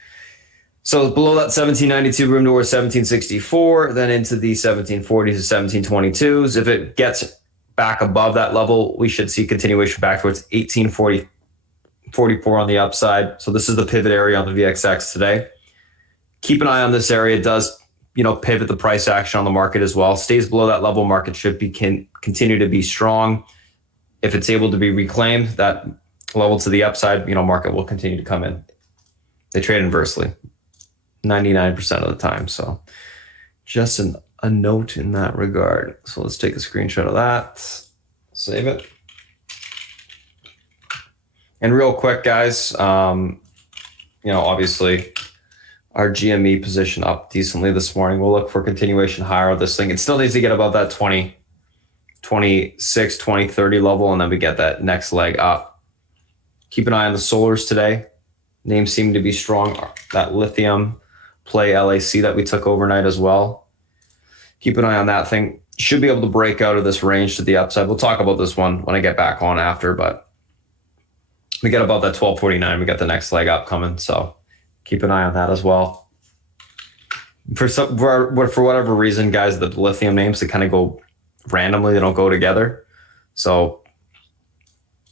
So below that 1792, room towards 1764, then into the 1740s to 1722s. If it gets back above that level, we should see continuation back towards 1844 on the upside. So this is the pivot area on the VXX today. Keep an eye on this area. It does, pivot the price action on the market as well. Stays below that level, market should continue to be strong. If it's able to be reclaimed, that level to the upside, market will continue to come in. They trade inversely 99% of the time. So just a note in that regard. So let's take a screenshot of that, save it. And real quick, guys, obviously our GME position up decently this morning. We'll look for continuation higher of this thing. It still needs to get above that 20, 26, 20, 30 level, and then we get that next leg up. Keep an eye on the solars today. Names seem to be strong. That lithium play LAC that we took overnight as well. Keep an eye on that thing. Should be able to break out of this range to the upside. We'll talk about this one when I get back on after, but we get above that 1249. We got the next leg up coming. So keep an eye on that as well. For whatever reason, guys, the lithium names, they kind of go randomly. They don't go together. So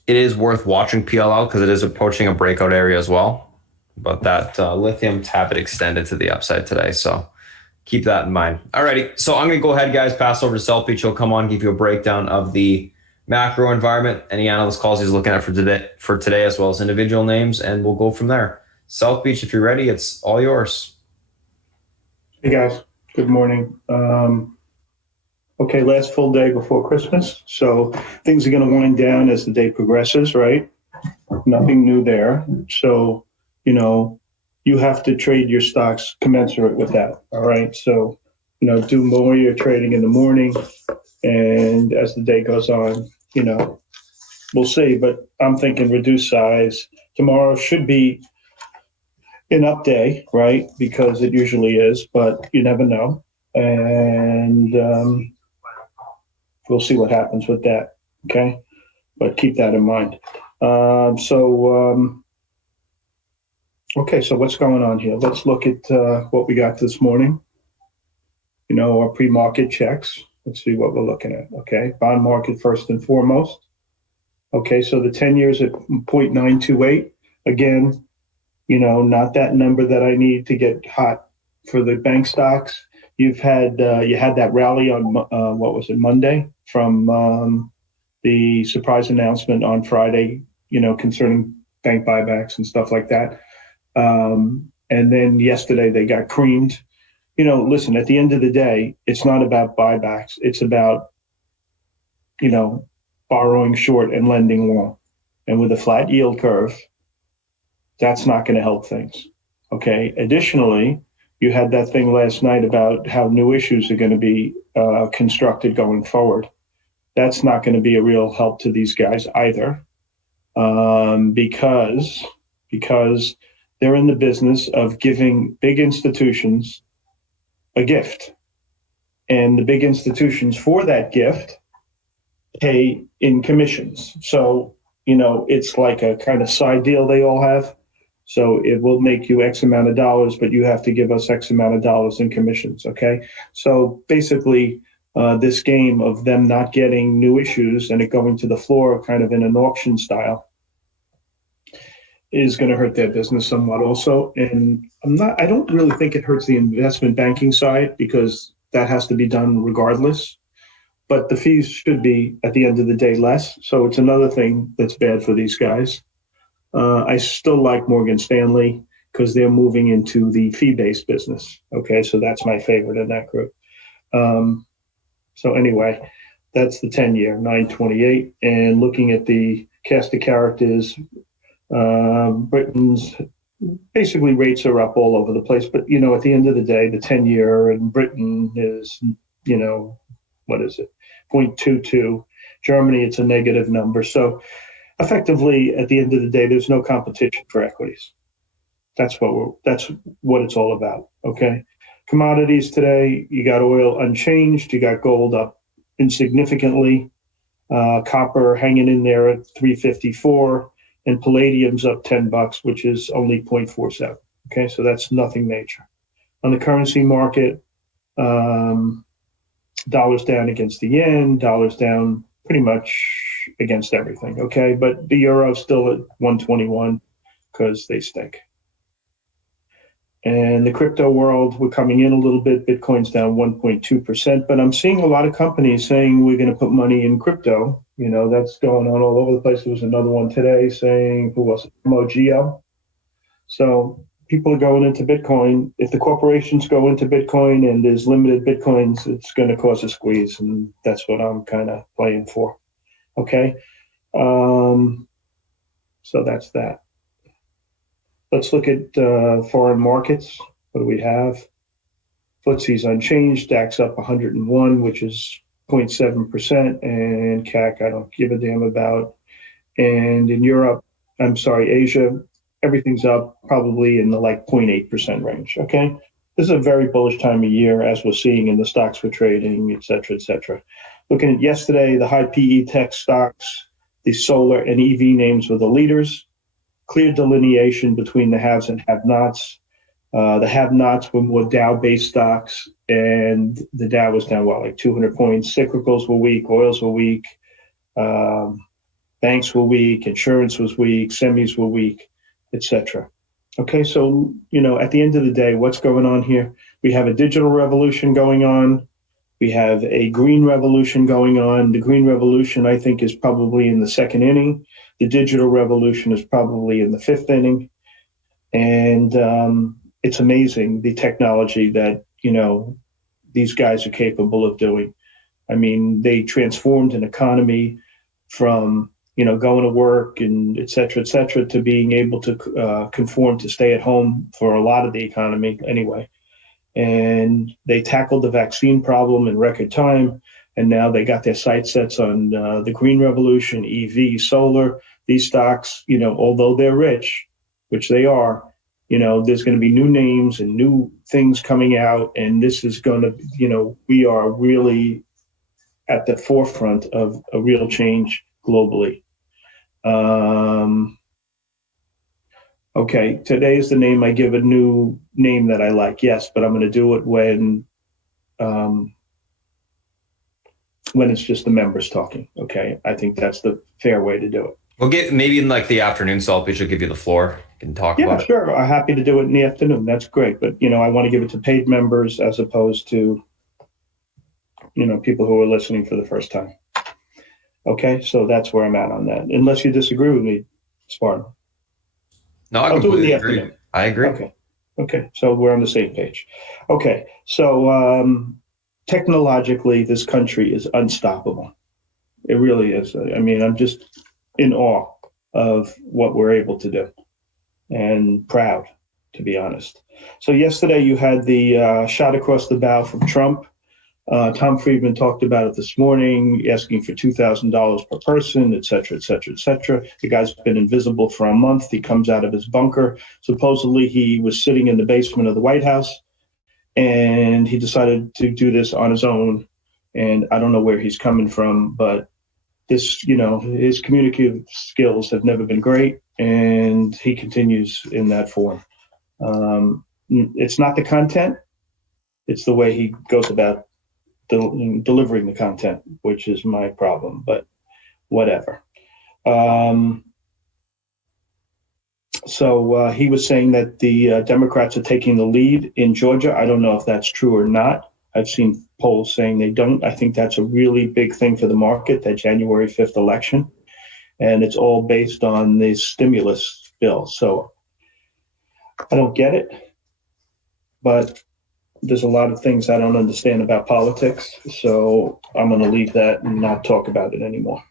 it is worth watching PLL because it is approaching a breakout area as well. But that lithium have it extended to the upside today. So keep that in mind. Alrighty. So I'm going to go ahead, guys, pass over to South Beach. He'll come on, give you a breakdown of the macro environment, any analyst calls he's looking at for today, as well as individual names, and we'll go from there. South Beach, if you're ready, it's all yours. Hey guys, good morning. Okay, last full day before Christmas, so things are going to wind down as the day progresses, right? Nothing new there. So, you have to trade your stocks commensurate with that, all right? So, do more of your trading in the morning, and as the day goes on, we'll see. But I'm thinking reduce size. Tomorrow should be an up day, right? Because it usually is, but you never know. And we'll see what happens with that, okay? But keep that in mind. Okay, so what's going on here? Let's look at what we got this morning. Our pre-market checks. Let's see what we're looking at, okay? Bond market first and foremost. Okay, so the 10 years at 0.928. Again, not that number that I need to get hot for the bank stocks. You had that rally on, Monday from the surprise announcement on Friday, concerning bank buybacks and stuff like that. And then yesterday they got creamed. Listen, at the end of the day, it's not about buybacks. It's about, borrowing short and lending long. And with a flat yield curve, that's not going to help things. Okay. Additionally, you had that thing last night about how new issues are going to be constructed going forward. That's not going to be a real help to these guys either, because they're in the business of giving big institutions a gift. And the big institutions for that gift pay in commissions. So, it's like a kind of side deal they all have. So it will make you X amount of dollars, but you have to give us X amount of dollars in commissions, okay? So basically, this game of them not getting new issues and it going to the floor kind of in an auction style is going to hurt their business somewhat also. And I don't really think it hurts the investment banking side because that has to be done regardless. But the fees should be, at the end of the day, less. So it's another thing that's bad for these guys. I still like Morgan Stanley because they're moving into the fee-based business. Okay, so that's my favorite in that group. So anyway, that's the 10-year, 928. And looking at the cast of characters, Britain's basically rates are up all over the place. But, you know, at the end of the day, the 10-year in Britain is, you know, what is it? 0.22. Germany, it's a negative number. So effectively, at the end of the day, there's no competition for equities. That's what it's all about. Okay. Commodities today, you got oil unchanged, you got gold up insignificantly, copper hanging in there at 354, and palladium's up $10, which is only 0.47. Okay, so that's nothing major. On the currency market, dollars down against the yen, dollars down pretty much against everything. Okay, but the euro's still at 121 because they stink. And the crypto world, we're coming in a little bit. Bitcoin's down 1.2%, but I'm seeing a lot of companies saying we're going to put money in crypto. You know, that's going on all over the place. There was another one today saying, who was it? MOGO. So people are going into Bitcoin. If the corporations go into Bitcoin and there's limited Bitcoins, it's going to cause a squeeze. And that's what I'm kind of playing for. Okay. So that's that. Let's look at foreign markets. What do we have? FTSE's unchanged, DAX up 101, which is 0.7%, and CAC I don't give a damn about. And in Asia, everything's up probably in the like 0.8% range, okay? This is a very bullish time of year, as we're seeing in the stocks we're trading, et cetera, et cetera. Looking at yesterday, the high PE tech stocks, the solar and EV names were the leaders. Clear delineation between the haves and have-nots. The have-nots were more Dow-based stocks, and the Dow was down, like 200 points. Cyclicals were weak, oils were weak, banks were weak, insurance was weak, semis were weak, etc. Okay, so, you know, at the end of the day, what's going on here? We have a digital revolution going on. We have a green revolution going on. The green revolution, I think, is probably in the second inning. The digital revolution is probably in the fifth inning. And it's amazing the technology that, you know, these guys are capable of doing. I mean, they transformed an economy from, you know, going to work and et cetera, to being able to conform to stay at home for a lot of the economy anyway. And they tackled the vaccine problem in record time. And now they got their sights set on the green revolution, EV, solar. These stocks, you know, although they're rich, which they are, you know, there's going to be new names and new things coming out. And this is going to, you know, we are really at the forefront of a real change globally. Okay, today is the name I give a new name that I like, yes, but I'm going to do it when it's just the members talking, okay? I think that's the fair way to do it. We'll get maybe in like the afternoon, Salt, we should give you the floor. You can talk about it. Yeah, sure. I'm happy to do it in the afternoon. That's great. But, you know, I want to give it to paid members as opposed to, you know, people who are listening for the first time. Okay, so that's where I'm at on that. Unless you disagree with me, Spartan. No, I'll do it in the afternoon. I agree. Okay, so we're on the same page. Okay, so technologically, this country is unstoppable. It really is. I mean, I'm just in awe of what we're able to do and proud, to be honest. So yesterday you had the shot across the bow from Trump. Tom Friedman talked about it this morning, asking for $2,000 per person, et cetera, et cetera, et cetera. The guy's been invisible for a month. He comes out of his bunker. Supposedly he was sitting in the basement of the White House, and he decided to do this on his own. And I don't know where he's coming from, but this, you know, his communicative skills have never been great, and he continues in that form. It's not the content, it's the way he goes about delivering the content, which is my problem, but whatever. So he was saying that the Democrats are taking the lead in Georgia. I don't know if that's true or not. I've seen polls saying they don't. I think that's a really big thing for the market, that January 5th election. And it's all based on the stimulus bill. So I don't get it, but there's a lot of things I don't understand about politics. So I'm going to leave that and not talk about it anymore.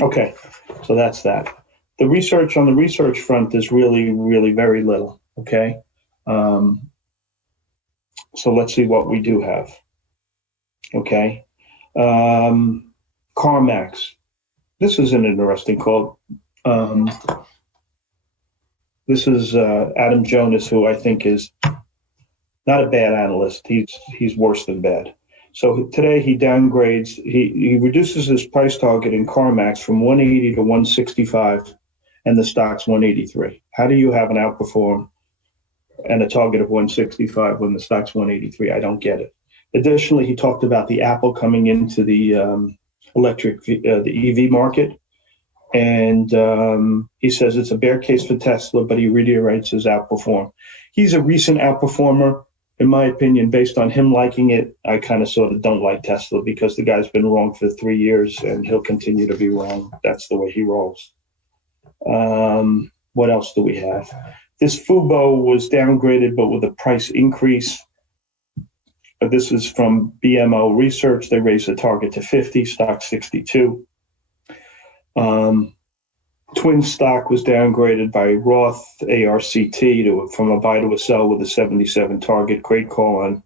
Okay, so that's that. The research on the research front is really, really very little, okay? So let's see what we do have, okay? CarMax. This is an interesting call. This is Adam Jonas, who I think is not a bad analyst. He's worse than bad. So today he downgrades, he reduces his price target in CarMax from 180 to 165, and the stock's 183. How do you have an outperform and a target of 165 when the stock's 183? I don't get it. Additionally, he talked about the Apple coming into the the EV market, and he says it's a bear case for Tesla, but he reiterates his outperform. He's a recent outperformer. In my opinion, based on him liking it, I kind of sort of don't like Tesla because the guy's been wrong for 3 years and he'll continue to be wrong. That's the way he rolls. What else do we have? This Fubo was downgraded, but with a price increase. This is from BMO Research. They raised the target to 50, stock 62. Twin stock was downgraded by Roth ARCT from a buy to a sell with a 77 target. Great call on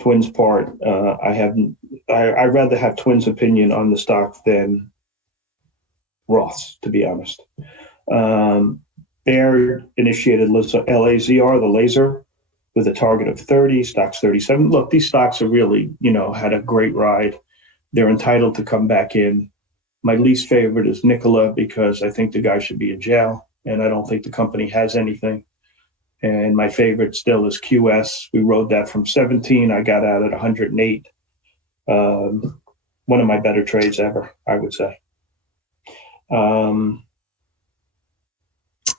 Twin's part. I'd rather have Twin's opinion on the stock than Roth's, to be honest. Baird initiated LAZR, the laser, with a target of 30, stocks 37. Look, these stocks are really, had a great ride. They're entitled to come back in. My least favorite is Nikola because I think the guy should be in jail, and I don't think the company has anything. And my favorite still is QS. We rode that from 17. I got out at 108. One of my better trades ever, I would say.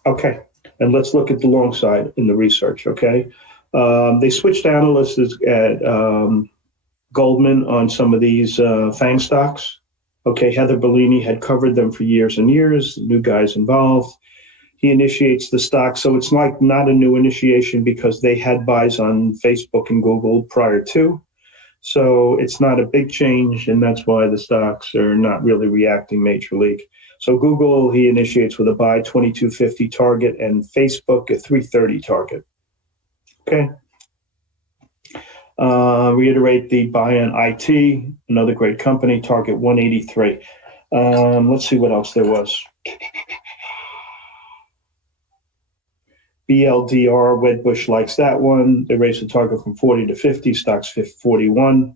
Okay, and let's look at the long side in the research, okay? They switched analysts at Goldman on some of these FANG stocks. Okay, Heather Bellini had covered them for years and years, new guys involved. He initiates the stock, so it's like not a new initiation because they had buys on Facebook and Google prior to. So it's not a big change, and that's why the stocks are not really reacting major league. So Google, he initiates with a buy 2250 target, and Facebook a 330 target. Okay. Reiterate the buy on IT, another great company, target 183. Let's see what else there was. BLDR, Wedbush likes that one. They raised the target from 40 to 50, stocks 41.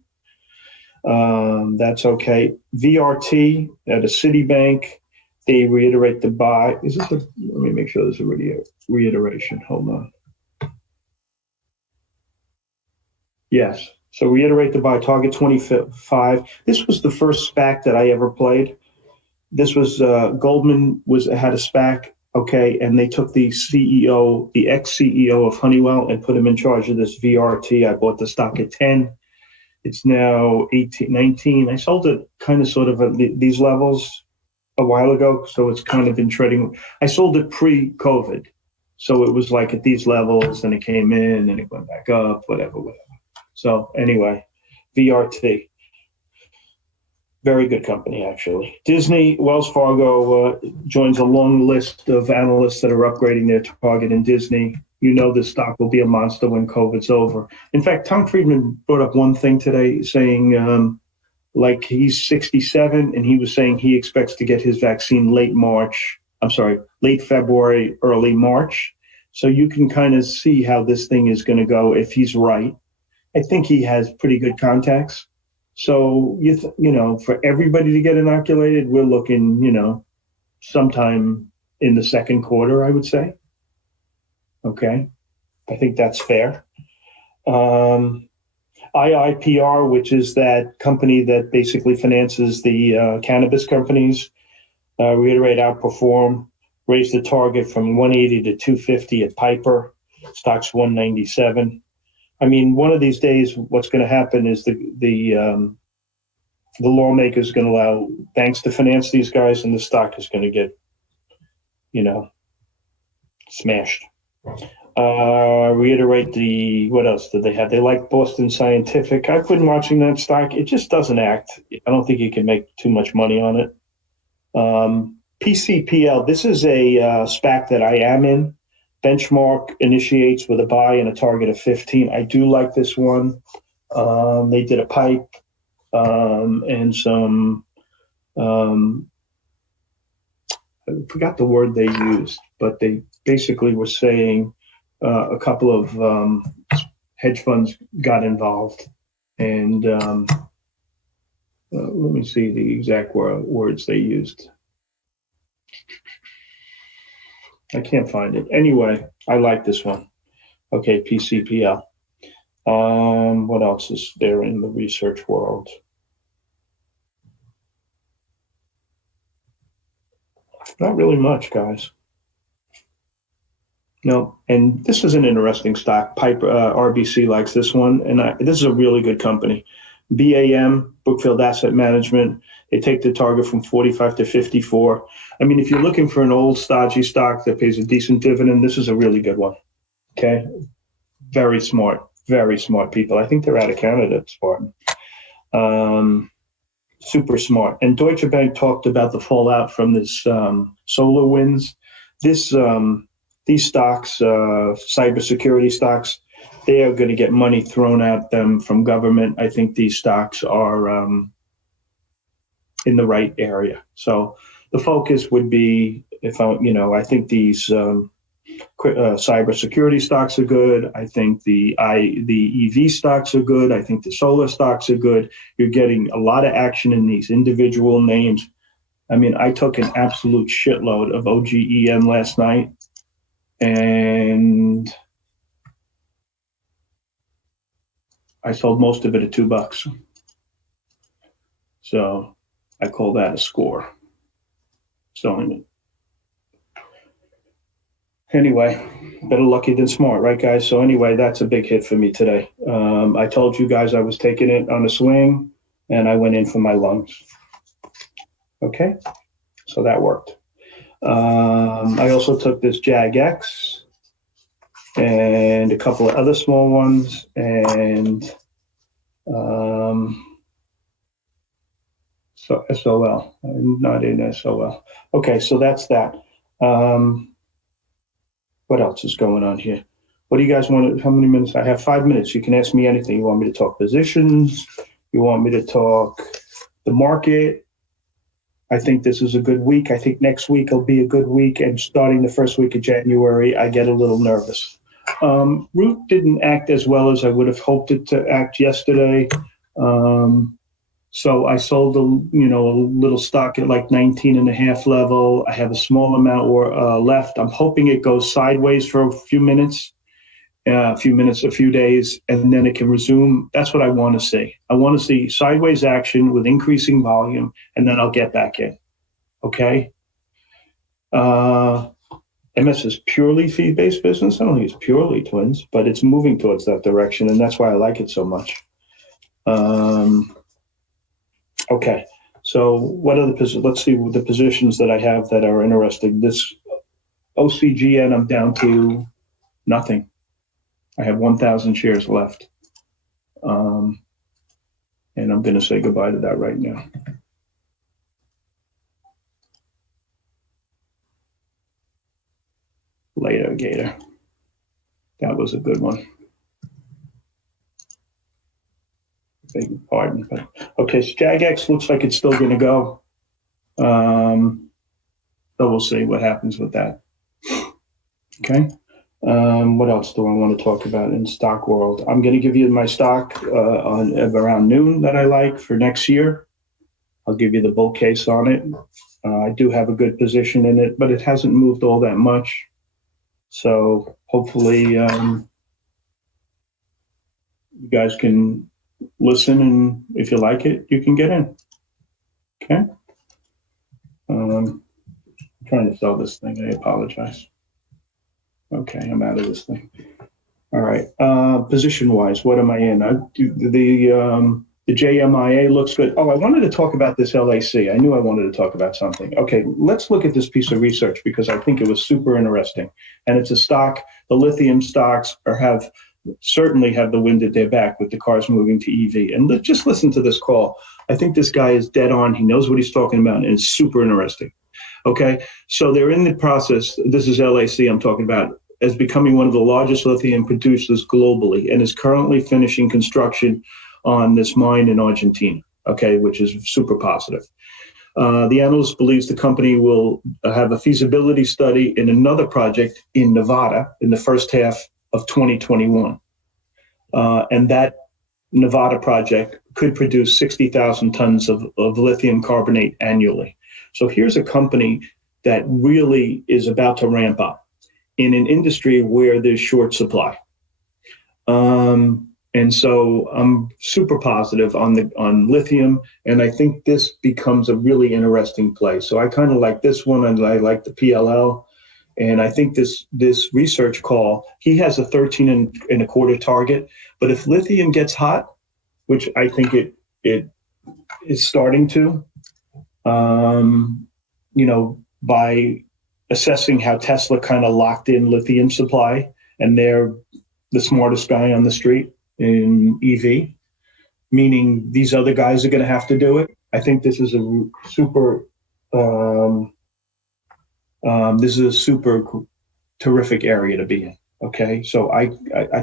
That's okay. VRT at a Citibank, they reiterate the buy. Let me make sure there's a reiteration. Hold on. Yes. So reiterate the buy, target 25. This was the first SPAC that I ever played. This was Goldman had a SPAC, okay, and they took the CEO, the ex-CEO of Honeywell, and put him in charge of this VRT. I bought the stock at 10. It's now 18, 19. I sold it kind of sort of at these levels a while ago, so it's kind of been trading. I sold it pre-COVID, so it was like at these levels, and it came in, and it went back up, whatever. So anyway, VRT, very good company, actually. Disney, Wells Fargo joins a long list of analysts that are upgrading their target in Disney. You know this stock will be a monster when COVID's over. In fact, Tom Friedman brought up one thing today saying, like he's 67, and he was saying he expects to get his vaccine late February, early March. So you can kind of see how this thing is going to go if he's right. I think he has pretty good contacts. So, for everybody to get inoculated, we're looking, sometime in the second quarter, I would say. Okay. I think that's fair. IIPR, which is that company that basically finances the cannabis companies, reiterate, outperform, raise the target from 180 to 250 at Piper, stock's 197. I mean, one of these days, what's going to happen is the lawmakers going to allow banks to finance these guys, and the stock is going to get, smashed. Reiterate what else did they have? They like Boston Scientific. I've been watching that stock. It just doesn't act. I don't think you can make too much money on it. PCPL, this is a SPAC that I am in. Benchmark initiates with a buy and a target of 15. I do like this one. They did a pipe and some, I forgot the word they used, but they basically were saying a couple of hedge funds got involved. And let me see the exact words they used. I can't find it. Anyway, I like this one. Okay, PCPL. What else is there in the research world? Not really much, guys. No, and this is an interesting stock. Piper, RBC likes this one, and this is a really good company. BAM, Brookfield Asset Management, they take the target from 45 to 54. I mean, if you're looking for an old stodgy stock that pays a decent dividend, this is a really good one. Okay, very smart people. I think they're out of Canada, Spartan. Super smart. And Deutsche Bank talked about the fallout from this solar winds. These stocks, cybersecurity stocks, they are going to get money thrown at them from government. I think these stocks are in the right area. So the focus would be, I think these cybersecurity stocks are good. I think the EV stocks are good. I think the solar stocks are good. You're getting a lot of action in these individual names. I mean, I took an absolute shitload of OGEN last night, and I sold most of it at $2. So I call that a score, selling it. Anyway, better lucky than smart, right, guys? So anyway, that's a big hit for me today. I told you guys I was taking it on a swing, and I went in for my lungs. Okay, so that worked. I also took this JAGX and a couple of other small ones, and so SOL. I'm not in SOL. Okay, so that's that. What else is going on here? What do you guys want? How many minutes? I have 5 minutes. You can ask me anything. You want me to talk positions? You want me to talk the market? I think this is a good week. I think next week will be a good week. And starting the first week of January, I get a little nervous. Root didn't act as well as I would have hoped it to act yesterday. So I sold a little stock at like 19.5 level. I have a small amount left. I'm hoping it goes sideways for a few days, and then it can resume. That's what I want to see. I want to see sideways action with increasing volume, and then I'll get back in. Okay. MS is purely fee-based business. I don't think it's purely twins, but it's moving towards that direction, and that's why I like it so much. Okay, so what are let's see the positions that I have that are interesting. This OCGN, I'm down to nothing. I have 1,000 shares left. And I'm going to say goodbye to that right now. Later, Gator. That was a good one. Beg your pardon. But okay, so JAGX looks like it's still going to go. So we'll see what happens with that. Okay. What else do I want to talk about in stock world? I'm going to give you my stock on around noon that I like for next year. I'll give you the bull case on it. I do have a good position in it, but it hasn't moved all that much. So hopefully you guys can listen, and if you like it, you can get in. Okay. I'm trying to sell this thing. I apologize. Okay, I'm out of this thing. All right. Position-wise, what am I in? The JMIA looks good. Oh, I wanted to talk about this LAC. I knew I wanted to talk about something. Okay, let's look at this piece of research because I think it was super interesting. And it's a stock. The lithium stocks certainly have the wind at their back with the cars moving to EV. And just listen to this call. I think this guy is dead on. He knows what he's talking about, and it's super interesting. Okay, so they're in the process. This is LAC I'm talking about, as becoming one of the largest lithium producers globally, and is currently finishing construction on this mine in Argentina, okay, which is super positive. The analyst believes the company will have a feasibility study in another project in Nevada in the first half of 2021. And that Nevada project could produce 60,000 tons of lithium carbonate annually. So here's a company that really is about to ramp up in an industry where there's short supply. And so I'm super positive on lithium, and I think this becomes a really interesting play. So I kind of like this one, and I like the PLL, and I think this research call, he has a 13 and a quarter target, but if lithium gets hot, which I think it is starting to, by assessing how Tesla kind of locked in lithium supply, and they're the smartest guy on the street in EV, meaning these other guys are going to have to do it. I think this is a super, terrific area to be in. Okay, so I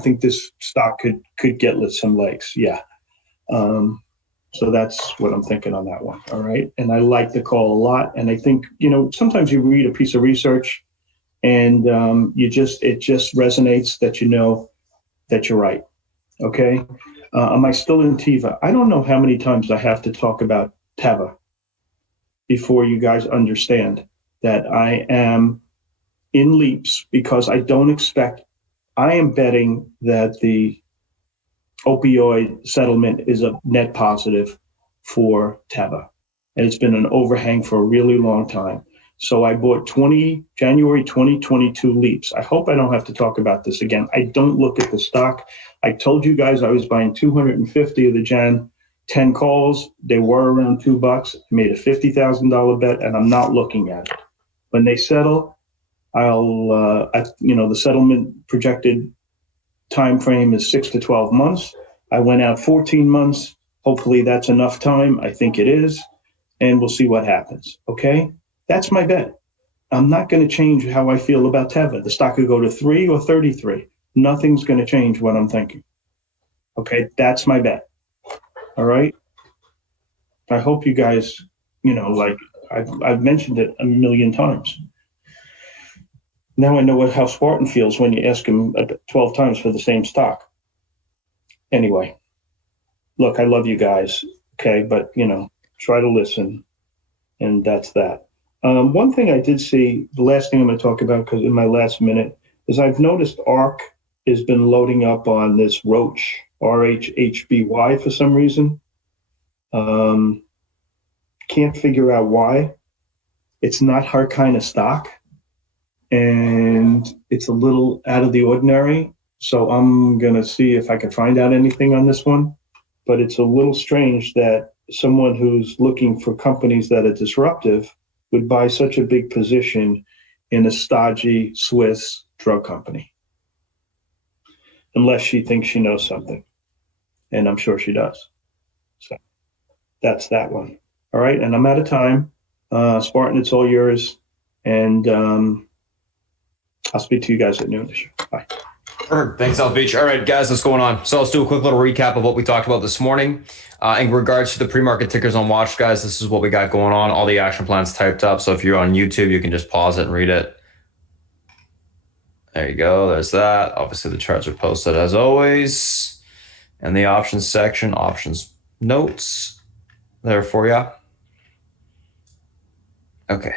think this stock could get some legs. Yeah. So that's what I'm thinking on that one. All right, and I like the call a lot. And I think sometimes you read a piece of research, and it just resonates that that you're right. Okay. Am I still in Teva? I don't know how many times I have to talk about Teva before you guys understand that I am in leaps, because I am betting that the opioid settlement is a net positive for Teva. And it's been an overhang for a really long time. So I bought January 2022 leaps. I hope I don't have to talk about this again. I don't look at the stock. I told you guys I was buying 250 of the Jan 10 calls. They were around $2. I made a $50,000 bet, and I'm not looking at it. When they settle, the settlement projected time frame is 6 to 12 months. I went out 14 months. Hopefully that's enough time. I think it is. And we'll see what happens. Okay? That's my bet. I'm not going to change how I feel about Teva. The stock could go to 3 or 33. Nothing's going to change what I'm thinking. Okay, that's my bet. All right. I hope you guys, I've mentioned it a million times. Now I know how Spartan feels when you ask him 12 times for the same stock. Anyway, look, I love you guys. Okay, but try to listen, and that's that. One thing I did see, the last thing I'm going to talk about, because in my last minute, is I've noticed ARK has been loading up on this Roche, RHHBY, for some reason. Can't figure out why. It's not her kind of stock, and it's a little out of the ordinary. So I'm going to see if I can find out anything on this one. But it's a little strange that someone who's looking for companies that are disruptive would buy such a big position in a stodgy Swiss drug company, unless she thinks she knows something. And I'm sure she does. So that's that one. All right. And I'm out of time. Spartan, it's all yours. And I'll speak to you guys at noon. Bye. Perfect. Thanks, South Beach. All right, guys, what's going on? So let's do a quick little recap of what we talked about this morning. In regards to the pre-market tickers on watch, guys, this is what we got going on. All the action plans typed up. So if you're on YouTube, you can just pause it and read it. There you go. There's that. Obviously, the charts are posted as always. And the options section, options notes there for you. Okay.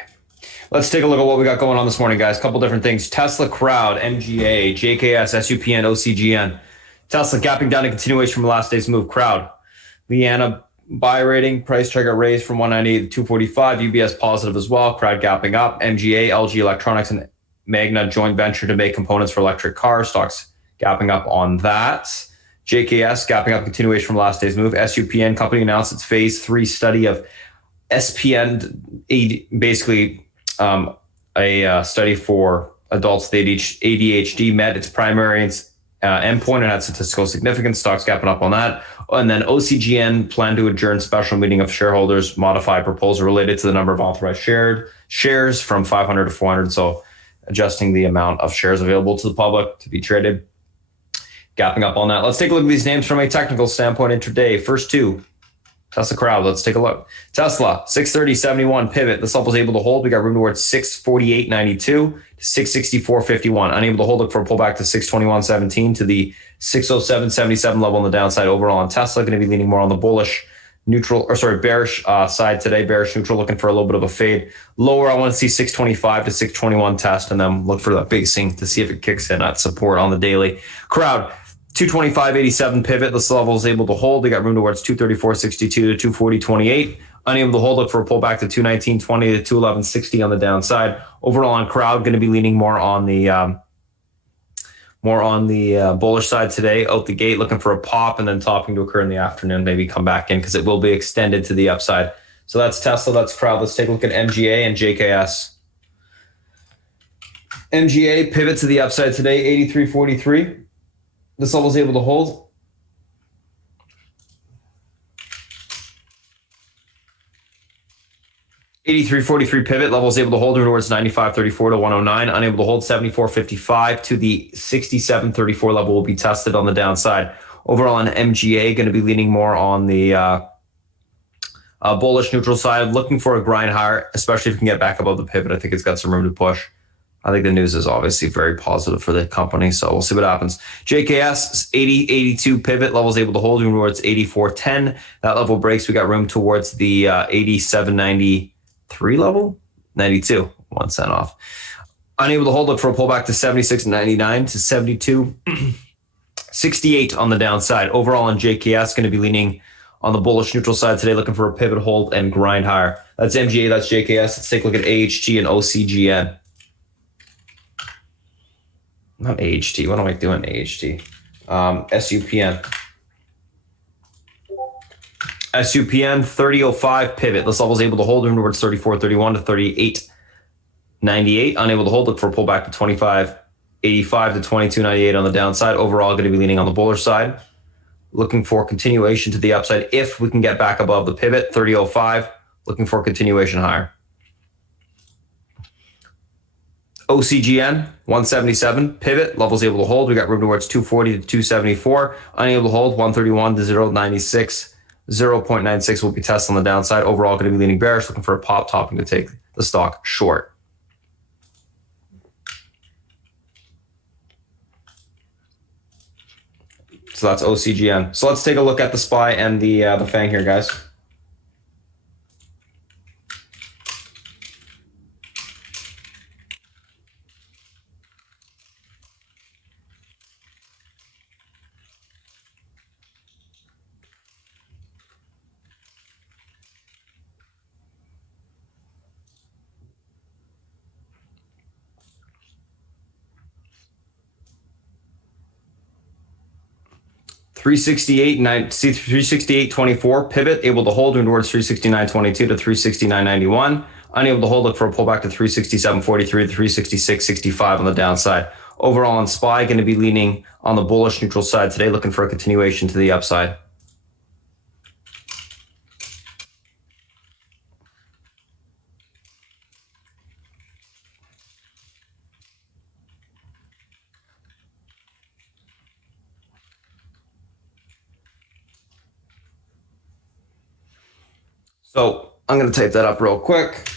Let's take a look at what we got going on this morning, guys. A couple different things. Tesla, Crowd, MGA, JKS, SUPN, OCGN. Tesla gapping down in continuation from last day's move. Crowd Leanna buy rating, price target raised from 198 to 245. UBS positive as well. Crowd gapping up. MGA, LG Electronics, and Magna joint venture to make components for electric cars. Stocks gapping up on that. JKS gapping up, continuation from last day's move. SUPN company announced its phase 3 study of SPN, basically a study for adults with ADHD, met its primary endpoint and had statistical significance. Stocks gapping up on that. And then OCGN planned to adjourn special meeting of shareholders, modify proposal related to the number of authorized shares from 500 to 400. So adjusting the amount of shares available to the public to be traded. Gapping up on that. Let's take a look at these names from a technical standpoint intraday. First two, Tesla crowd. Let's take a look. Tesla, 630.71 pivot. This level was able to hold. We got room towards 648.92 to 664.51. Unable to hold. Look for a pullback to 621.17 to the 607.77 level on the downside. Overall on Tesla, going to be leaning more on the bearish side today. Bearish neutral, looking for a little bit of a fade. Lower, I want to see 625 to 621 test, and then look for that big sink to see if it kicks in at support on the daily. Crowd, 225.87 pivot. This level is able to hold. They got room towards 234.62 to 240.28. Unable to hold. Look for a pullback to 219.20 to 211.60 on the downside. Overall on crowd, going to be leaning more on the bullish side today. Out the gate, looking for a pop and then topping to occur in the afternoon. Maybe come back in because it will be extended to the upside. So that's Tesla. That's crowd. Let's take a look at MGA and JKS. MGA pivot to the upside today. 83.43. This level is able to hold. $83.43 pivot level is able to hold towards 95.34 to 109. Unable to hold 74.55 to the 67.34 level will be tested on the downside. Overall on MGA, going to be leaning more on the bullish neutral side, looking for a grind higher, especially if we can get back above the pivot. I think it's got some room to push. I think the news is obviously very positive for the company, so we'll see what happens. JKS, 80.82 pivot, levels able to hold towards 84.10. That level breaks. We got room towards the 87.93 level, 92, 1 cent off. Unable to hold, look for a pullback to 76.99 to 72.68 on the downside. Overall on JKS, going to be leaning on the bullish neutral side today, looking for a pivot hold and grind higher. That's MGA, that's JKS. Let's take a look at AHT and OCGN. Not AHT. What am I doing? AHT. SUPN. SUPN 30.05 pivot. This level is able to hold towards 34.31 to 38.98. Unable to hold. Look for a pullback to 25.85 to 22.98 on the downside. Overall, going to be leaning on the bullish side. Looking for continuation to the upside if we can get back above the pivot. 30.05. Looking for continuation higher. OCGN 177 pivot, levels able to hold. We got room towards 240 to 274. Unable to hold 131 to 0.96. 0.96 will be tested on the downside. Overall, going to be leaning bearish, looking for a pop topping to take the stock short. So that's OCGN. So let's take a look at the SPY and the FANG here, guys. $368.24 pivot, able to hold towards 369.22 to 369.91. Unable to hold, look for a pullback to 367.43 to 366.65 on the downside. Overall on SPY, going to be leaning on the bullish neutral side today, looking for a continuation to the upside. So I'm going to type that up real quick.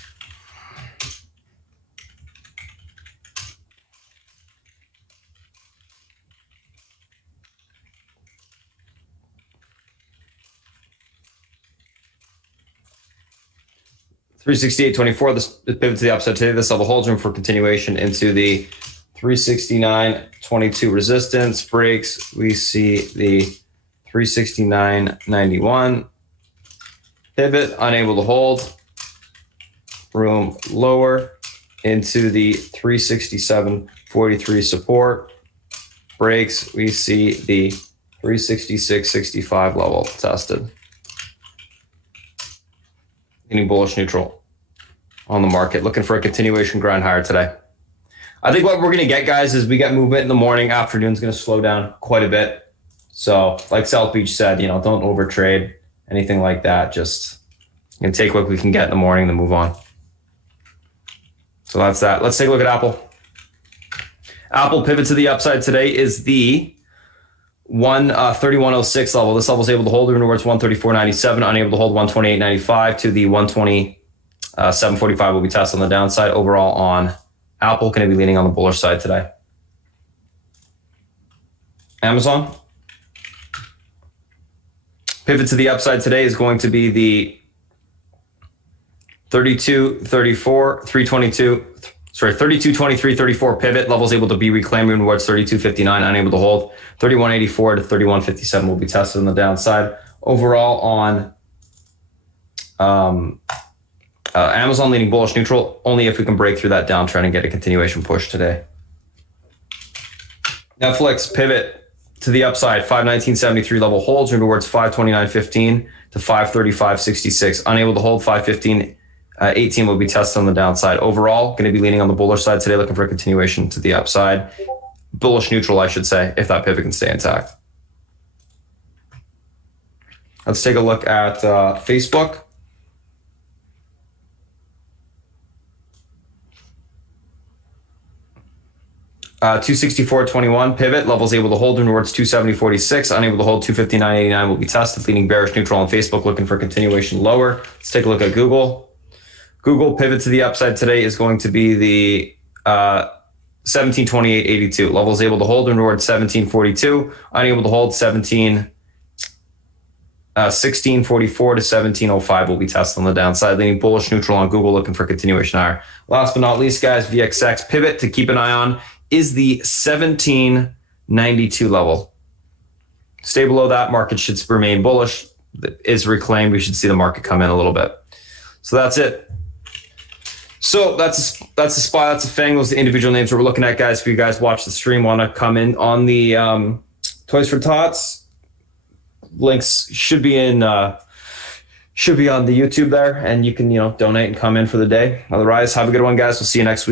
$368.24. This pivot to the upside today. This level holds room for continuation into the 369.22 resistance breaks. We see the 369.91. Pivot, unable to hold. Room lower into the 367.43 support. Breaks, we see the 366.65 level tested. Leaning bullish neutral on the market. Looking for a continuation grind higher today. I think what we're going to get, guys, is we get movement in the morning. Afternoon's going to slow down quite a bit. So like South Beach said, don't overtrade, anything like that. Just take what we can get in the morning and then move on. So that's that. Let's take a look at Apple. Apple pivot to the upside today is the 3106 level. This level is able to hold even towards 134.97, unable to hold 128.95 to the 127.45 will be tested on the downside. Overall on Apple, going to be leaning on the bullish side today. Amazon. Pivot to the upside today is going to be the 32.23.34 pivot. Levels able to be reclaimed moving towards 32.59, unable to hold. 31.84 to 31.57 will be tested on the downside. Overall on Amazon leaning bullish neutral, only if we can break through that downtrend and get a continuation push today. Netflix pivot to the upside, 519.73 level holds moving towards 529.15 to 535.66. Unable to hold 515.18 will be tested on the downside. Overall, going to be leaning on the bullish side today, looking for a continuation to the upside. Bullish neutral, I should say, if that pivot can stay intact. Let's take a look at Facebook. Uh, 264.21 pivot, levels able to hold towards 270.46, unable to hold 259.89 will be tested, leaning bearish neutral on Facebook, looking for continuation lower. Let's take a look at Google. Google pivot to the upside today is going to be the 1728.82. Levels able to hold towards 1742, unable to hold 1644 to 1705 will be tested on the downside, leaning bullish neutral on Google, looking for continuation higher. Last but not least, guys, VXX pivot to keep an eye on is the 1792 level. Stay below that, market should remain bullish. Is reclaimed, we should see the market come in a little bit. So that's it. So that's a SPY, that's a FANG, those are the individual names that we're looking at, guys. If you guys watch the stream, want to come in on the Toys for Tots, links should be on the YouTube there, and you can donate and come in for the day. Otherwise, have a good one, guys. We'll see you next week.